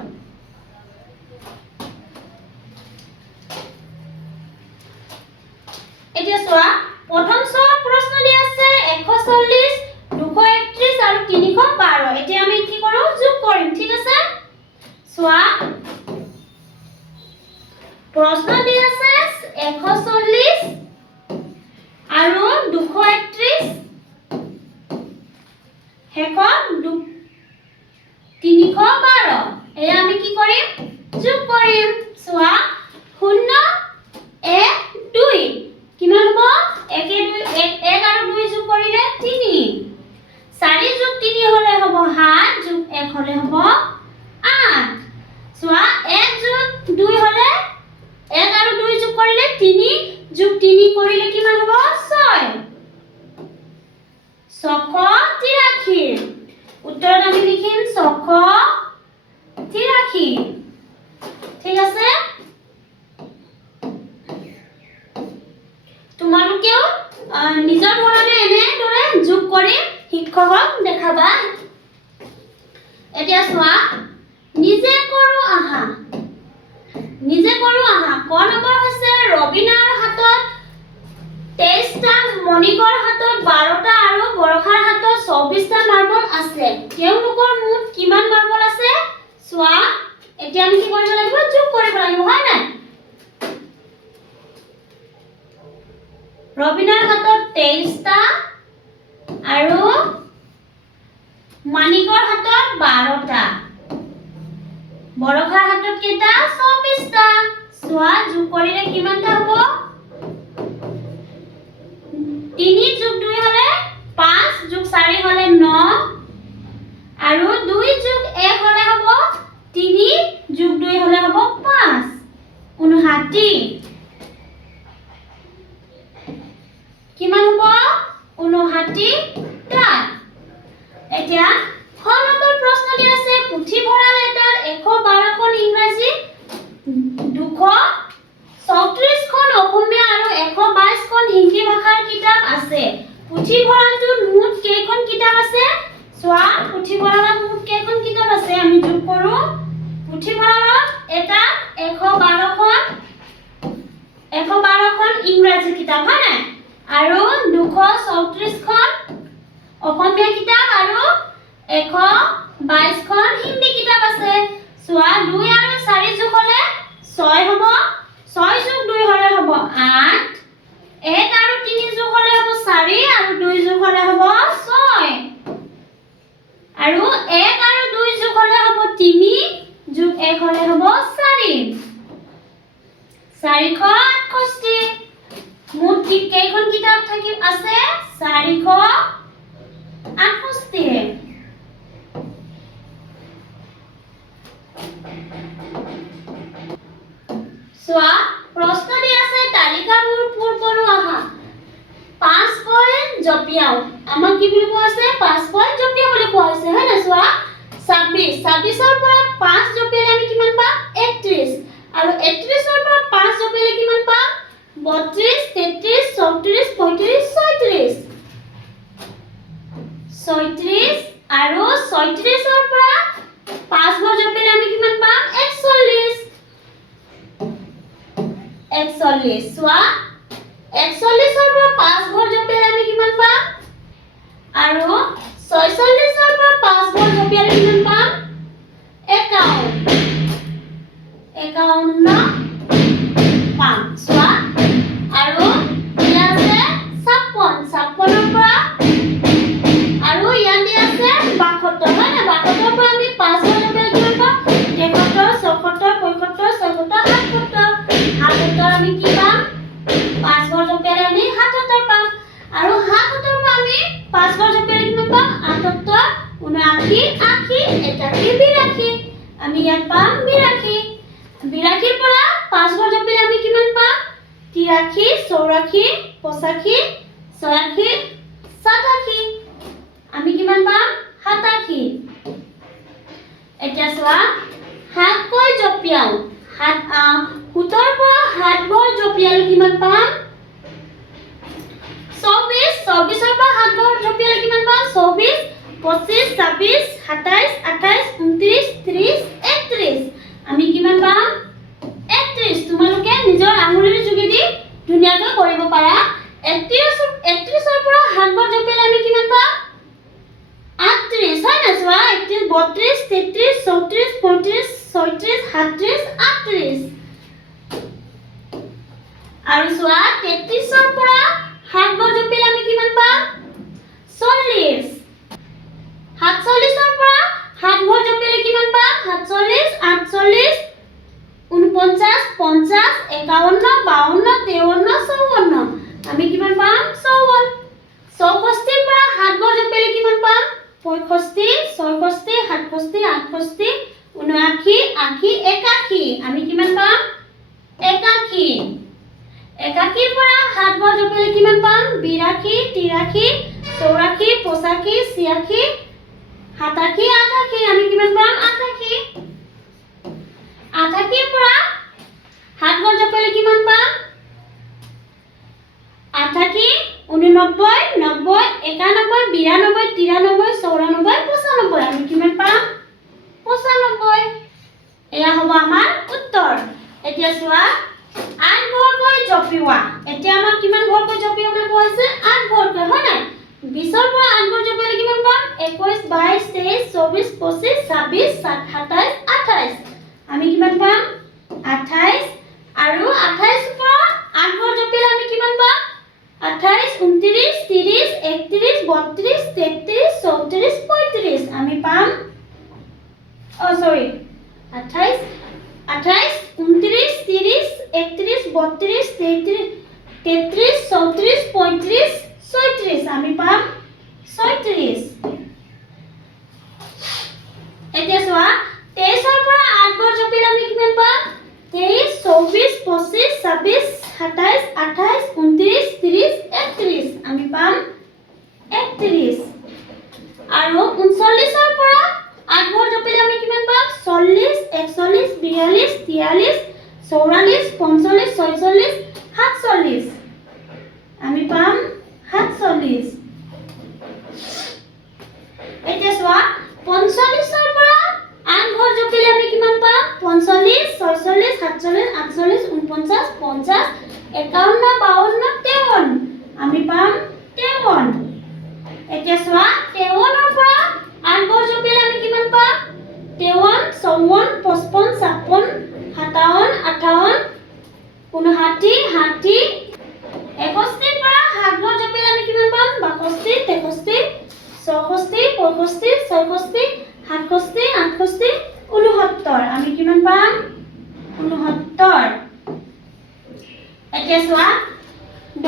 এতিয়া চোৱা প্ৰথম চোৱা প্ৰশ্ন দি আছে 140 231 আৰু 312 এতিয়া আমি কি কৰো যোগ কৰিম ঠিক আছে চোৱা প্ৰশ্ন দি আছে 140 আৰু 231 হেকত 312 এই আমি কি কৰিম যোগ কৰিম চোৱা 0 1 2 কিমান হ'ব 1 আৰু 2 যোগ কৰিলে 3 4 যোগ 3 হলে হ'ব 7 যোগ 1 হলে হ'ব 8 চোৱা 1 যোগ 2 হলে 1 আৰু 2 যোগ কৰিলে 3 যোগ 3 কৰিলে কিমান হ'ব 6 683 উত্তৰত আমি লিখিম 683 ঠিক আছে তোমালোকেও নিজৰ ধৰণে এনেদৰে যোগ কৰি শিক্ষকক দেখাবা এতিয়া চোৱা নিজে কৰো আহা ক নম্বৰ হৈছে ৰবিনাৰ হাতত 23টা মণিকৰ হাতত 12টা আৰু বৰষাৰ হাতত 24টা মাৰ্বল আছে তেওঁলোকৰ মুঠ কিমান মাৰ্বল আছে চোৱা এতিয়া আমি কি কৰিব লাগিব যোগ কৰিব লাগিব হয় না ৰবিনাৰ হাতত 23টা আৰু মানিকৰ হাতত 12টা বৰষাৰ হাতত কেইটা 24টা চোৱা যোগ কৰিলে কিমানটা হ'ব 3 যোগ 2 হলে 5 যোগ 4 হলে 9 আৰু 2 যোগ 1 হলে হ'ব 3 যোগ 2 হলে হ'ব 5 59 কিমান হ'ব 59টা এতিয়া খ নম্বৰ প্ৰশ্ন দি আছে পুথিভঁৰাল এটাৰ 112খন ইংৰাজী 234খন অসমীয়া আৰু 122খন হিন্দী ভাষাৰ কিতাপ আছে পুথিভঁৰালটোত মুঠ কেইখন কিতাপ আছে চোৱা পুথিভঁৰালত কৰোঁ পুথিভঁৰালত এটা 112খন ইংৰাজী কিতাপ হয় নাই আৰু 234খন অসমীয়া কিতাপ আৰু 122খন হিন্দী কিতাপ আছে চোৱা 2 আৰু 4 যোগ হ'লে 6 হ'ব 6 যোগ 2 হ'লে হ'ব 8 1 আৰু 3 যোগ হ'লে হ'ব 4 আৰু 2 যোগ হ'লে হ'ব 6 আৰু 1 আৰু 2 যোগ হ'লে হ'ব 3 যোগ 1 হ'লে হ'ব 4 468 মুঠ কেইখন কিতাপ থাকিব আছে 468 চোৱা প্ৰশ্ন দি আছে তালিকাবোৰ পূৰ কৰোঁ আহা 5 পইণ্ট জপিয়াও আমাক কি বুলি কোৱা আছে 5 পইণ্ট জপিয়াও বুলি কোৱা হৈছে হয় না চোৱা 26 পৰা 5 জপিয়ালে আমি কিমান পাম 31 আৰু 31 পৰা 5 জপিয়ালে কিমান পাম 32 33 34 35 36 আৰু 36 পৰা 5 ঘৰ জপিয়ালে আমি কিমান পাম 41 চোৱা 41 পৰা 5 ঘৰ জপিয়ালে আমি কিমান পাম আৰু 46 পৰা 5 ঘৰ জপিয়ালে কিমান পাম 51 পাম চোৱা আৰু ইয়া আছে 56 পৰা আৰু ইয়া দি আছে 72 হয় না 72 পৰা আমি 5 ঘৰ জপিয়ালে কিমান পাম 73 74 75 76 77 আমি কি পাম 5 ঘৰ জপিয়ালে আমি 77 পাম আৰু 77 পৰা আমি 5 ঘৰ জপিয়ালে কিমান পাম 78 79 80 81 82 আমি ইয়াত পাম 82 82 পৰা 5 ঘৰ জপিয়ালে আমি কিমান পাম 83 84 85 86 87 আমি কিমান পাম 87 এতিয়া চোৱা 7 কৈ জপিয়াও 7 পৰা 7 ঘৰ জপিয়ালে কিমান পাম 24 পৰা 7 ঘৰ জপিয়ালে কিমান পাম 24 25 26 27 28 29 30 31 আমি কিমান পাম 31 তোমালোকে নিজৰ আঙুলিৰ যোগেদি ধুনীয়াকৈ কৰিব পাৰা 31 পৰা 7 ঘৰ জপিয়ালে আমি কিমান পাম 38 হয় না চোৱা 31 32 33 34 35 36 37 38 আৰু চোৱা 33 পৰা 7 ঘৰ জপিয়ালে আমি কিমান পাম 40 47 পৰা 7 ঘৰ জপিয়ালে কিমান পাম 47 48 49 50 51 52 53 54 আমি কিমান পাম 54 64 পৰা 7 ঘৰ জপিয়ালে কিমান পাম 65 66 67 68 79 80 81 আমি কিমান পাম 81 81 পৰা 7 ঘৰ জপিয়ালে কিমান পাম 82 83 84 85 86 87 88 আমি কিমান পাম 88 88 পৰা 7 ঘৰ জপিয়ালে কিমান পাম 88 89 90 91 92 93 94 95 আমি কিমান পাম 95 এয়া হ'ব আমাৰ উত্তৰ এতিয়া চোৱা 8 ঘৰকৈ জপিওৱা এতিয়া আমাৰ কিমান ঘৰকৈ জপিওৱা বুলি কোৱা হৈছে 8 ঘৰকৈ হয় নাই 20 পৰা 8 ঘৰ জপিয়ালে কিমান পাম 21 22 23 24 25 26 27 28 আমি কিমান পাম 28 আৰু 28 পৰা 8 ঘৰ জপিয়ালে আমি কিমান পাম 28 29 30 31 32 33 34 35 আমি পাম 28 29 30 31 32 33 33 34 35 36 আমি পাম 36 এতিয়া চোৱা 23 পৰা 8 ঘৰ জপিয়ালে আমি কিমান পাম 23 24 25 26 27 28 29 30 31 আমি পাম 31 আৰু 39 পৰা 8 ঘৰ জপিয়ালে আমি কিমান পাম 40 41 42 43 44 45 46 47 আমি পাম 47 এতিয়া চোৱা 45 পৰা 8 ঘৰ 50 51 52 53 আমি পাম 53 এতিয়া চোৱা 53 ৰ পৰা 8 ঘৰ জপিয়ালে আমি কিমান পাম 53 54 55 56 57 58 59 60 61 পৰা 7 ঘৰ জপিয়ালে আমি কিমান পাম 62 63 64 65 66 67 68 69 আমি কিমান পাম 69 এতিয়া চোৱা 10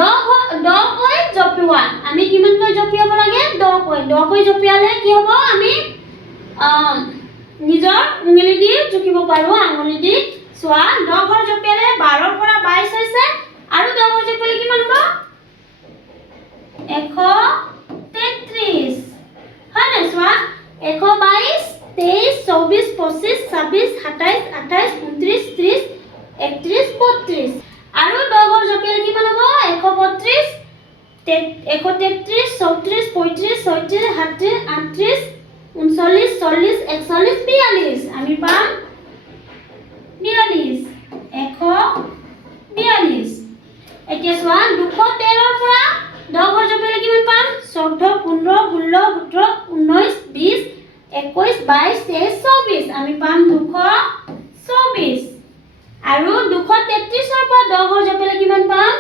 কৈ জপিওৱা আমি কিমান কৈ জপিয়াব লাগে 10 কৈ জপিয়ালে কি হ'ব আমি নিজৰ উঙলি দি জুকিব পাৰো আঙুলি দি চোৱা 10 ঘৰ জপিয়ালে 12 ৰ পৰা 22 হৈছে আৰু 10 ঘৰ জপিয়ালে কিমান হ'ব 133 হয়নে চোৱা 122 23 24 25 26 27 28 29 30 31 32 আৰু 10 ঘৰ জপিয়ালে কিমান হ'ব 132 133 34 35 36 37 38 39 40 41 42 আমি পাম 42 142 এতিয়া চোৱা 213 ৰ পৰা 10 ঘৰ জপিয়ালে কিমান পাম 14 15 16 17 19 20 21 22 23 24 আমি পাম 224 আৰু 233 ৰ পৰা 10 ঘৰ জপিয়ালে কিমান পাম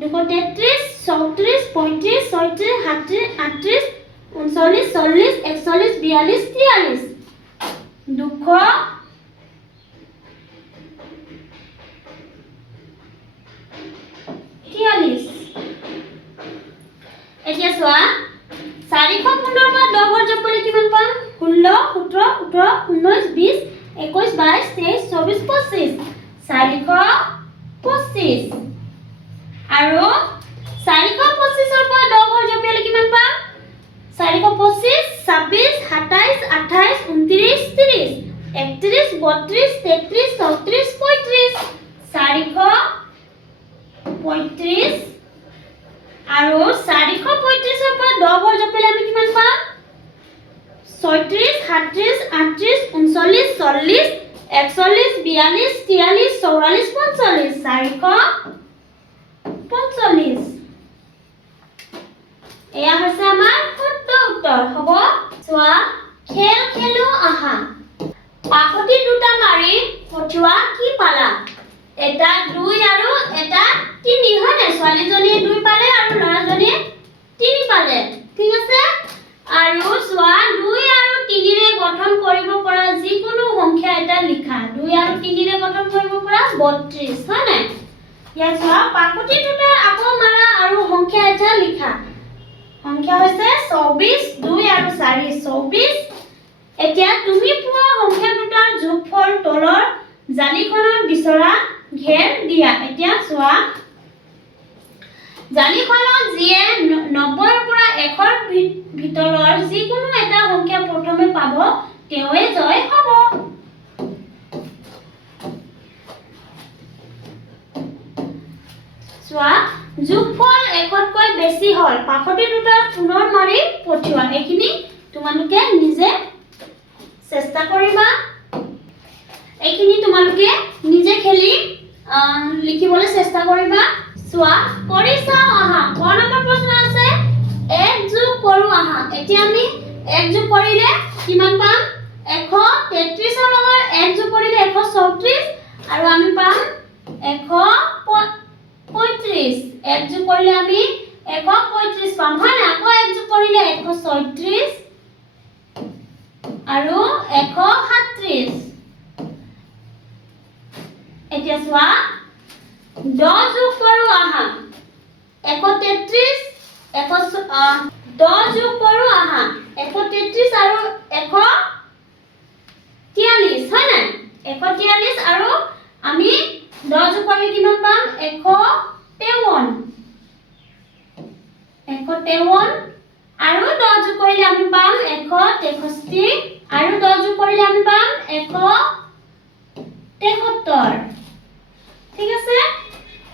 233 34 35 36 37 38 39 40 41 42 43 243 এতিয়া চোৱা 415 পৰা 10 ঘৰ জপিয়ালে কিমান পাম 16 17 18 19 20 21 22 23 24 25 425 আৰু 425 ৰ পৰা 10 ঘৰ জপিয়ালে কিমান পাম 425 26 27 28 29 30 31 32 33 34 35 435 আৰু 435 ৰ পৰা 10 ঘৰ জপিয়ালে আমি কিমান পাম 36 37 38 39 40 41 42 43 44 45 এয়া হৈছে আমাৰ শুদ্ধ উত্তৰ হ'ব চোৱা খেল খেলো আহা পাখতি দুটা মাৰি পঠিওৱা কি পালা এটা 2 আৰু এটা 3 হয়নে ছোৱালীজনীয়ে 2 পালে আৰু ল'ৰাজনীয়ে 3 পালে ঠিক আছে আৰু চোৱা 2 আৰু 3 ৰে গঠন কৰিব পৰা যিকোনো সংখ্যা এটা লিখা 2 আৰু 3 ৰে গঠন কৰিব পৰা 32 হয়নে ইয়া চোৱা পাখতি দুটা আকৌ মাৰা আৰু সংখ্যা এটা লিখা সংখ্যা হৈছে 24 2 আৰু 4 24 এতিয়া তুমি পোৱা সংখ্যা দুটাৰ যোগফল তলৰ জালিখনত বিচৰা ঘেৰ দিয়া এতিয়া চোৱা জালিখনত যিয়ে 90 ৰ পৰা 1 ৰ ভিতৰৰ যিকোনো এটা সংখ্যা প্ৰথমে পাব তেওঁৱে জয় হ'ব চোৱা যোগফল 1তকৈ বেছি হল পাখতি দুটা পুনৰ মাৰি পঠিওৱা এইখিনি তোমালোকে নিজে চেষ্টা কৰিবা এইখিনি তোমালোকে নিজে খেলি লিখিবলৈ চেষ্টা কৰিবা চোৱা কৰি চাও আহা ক নম্বৰ প্ৰশ্ন আছে 1 যোগ কৰো আহা এতিয়া আমি 1 যোগ কৰিলে কিমান পাম 133 ৰ লগত 1 যোগ কৰিলে 134 আৰু আমি পাম 135 1 যোগ কৰিলে আমি 135 পাম হয় না আকৌ 1 যোগ কৰিলে 136 আৰু 137 এতিয়া চোৱা 10 যোগ কৰো আহা 133 10 যোগ কৰো আহা 133 আৰু 143 হয় না 143 আৰু আমি 10 যোগ কৰিলে কিমান পাম 153 আৰু 10 যোগ কৰিলে আমি পাম 163 আৰু 10 যোগ কৰিলে আমি পাম 173 ঠিক আছে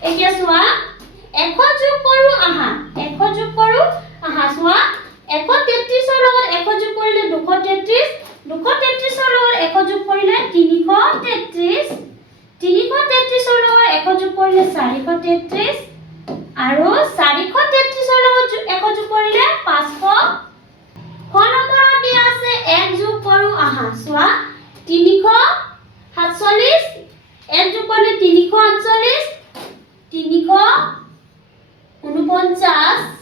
এতিয়া চোৱা 1 যোগ কৰো আহা 1 যোগ কৰো আহা চোৱা 133 ৰ লগত 1 যোগ কৰিলে 233 233 ৰ লগত 1 যোগ কৰিলে 333 333 ৰ লগত 1 যোগ কৰিলে 433 333 আৰু 433 লগত 1 যোগ কৰিলে 500 ক নম্বৰত দিয়া আছে 1 যোগ কৰো আহা চোৱা 347 1 যোগ কৰিলে 348 349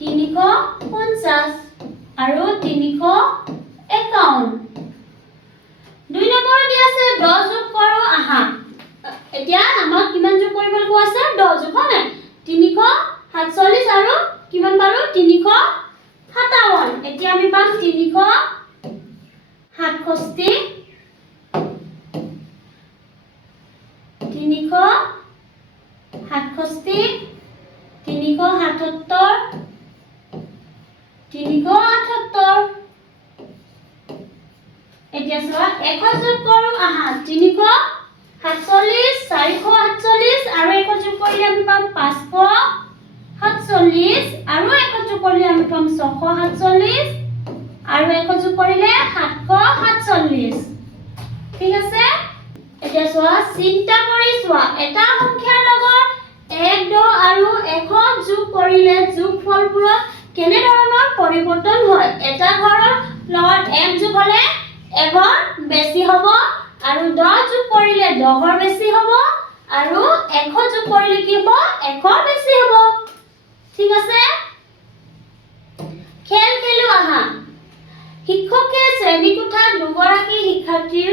350 আৰু 351 2 নম্বৰত দিয়া আছে 10 যোগ কৰো আহা এতিয়া আমাক কিমান যোগ কৰিব লাগিব আছে 10 যোগ হয় 347 আৰু কিমান পালো 357 এতিয়া আমি পাম 367 377 এতিয়া চোৱা 1 যোগ কৰো আহা 347 447 আৰু 1 যোগ কৰিলে আমি পাম 547 আৰু 1 যোগ কৰিলে আমি পাম 647 আৰু 1 যোগ কৰিলে 747 ঠিক আছে এতিয়া চোৱা চিন্তা কৰি চোৱা এটা সংখ্যাৰ লগত 1 10 আৰু 1 যোগ কৰিলে যোগফলবোৰত কেনে ধৰণৰ পৰিৱৰ্তন হয় এটা ঘৰৰ লগত 1 যোগ হলে 1 বেছি হ'ব আৰু 10 যোগ কৰিলে 10 বেছি হ'ব আৰু 1 যোগ কৰিলে কি হ'ব 1 বেছি হ'ব ঠিক আছে খেল খেলো আহা শিক্ষকে শ্ৰেণীকোঠাত দুগৰাকী শিক্ষাৰ্থীৰ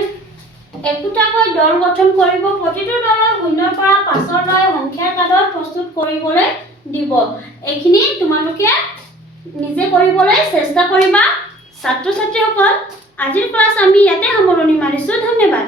একোটাকৈ দল গঠন কৰিব প্ৰতিটো দলৰ 0 পৰা 5 লৈ সংখ্যাৰ কাৰ্ড প্ৰস্তুত কৰিবলৈ দিব এইখিনি তোমালোকে নিজে কৰিবলৈ চেষ্টা কৰিবা ছাত্ৰ ছাত্ৰীসকল আজিৰ ক্লাস আমি ইয়াতে সামৰণি মাৰিছো ধন্যবাদ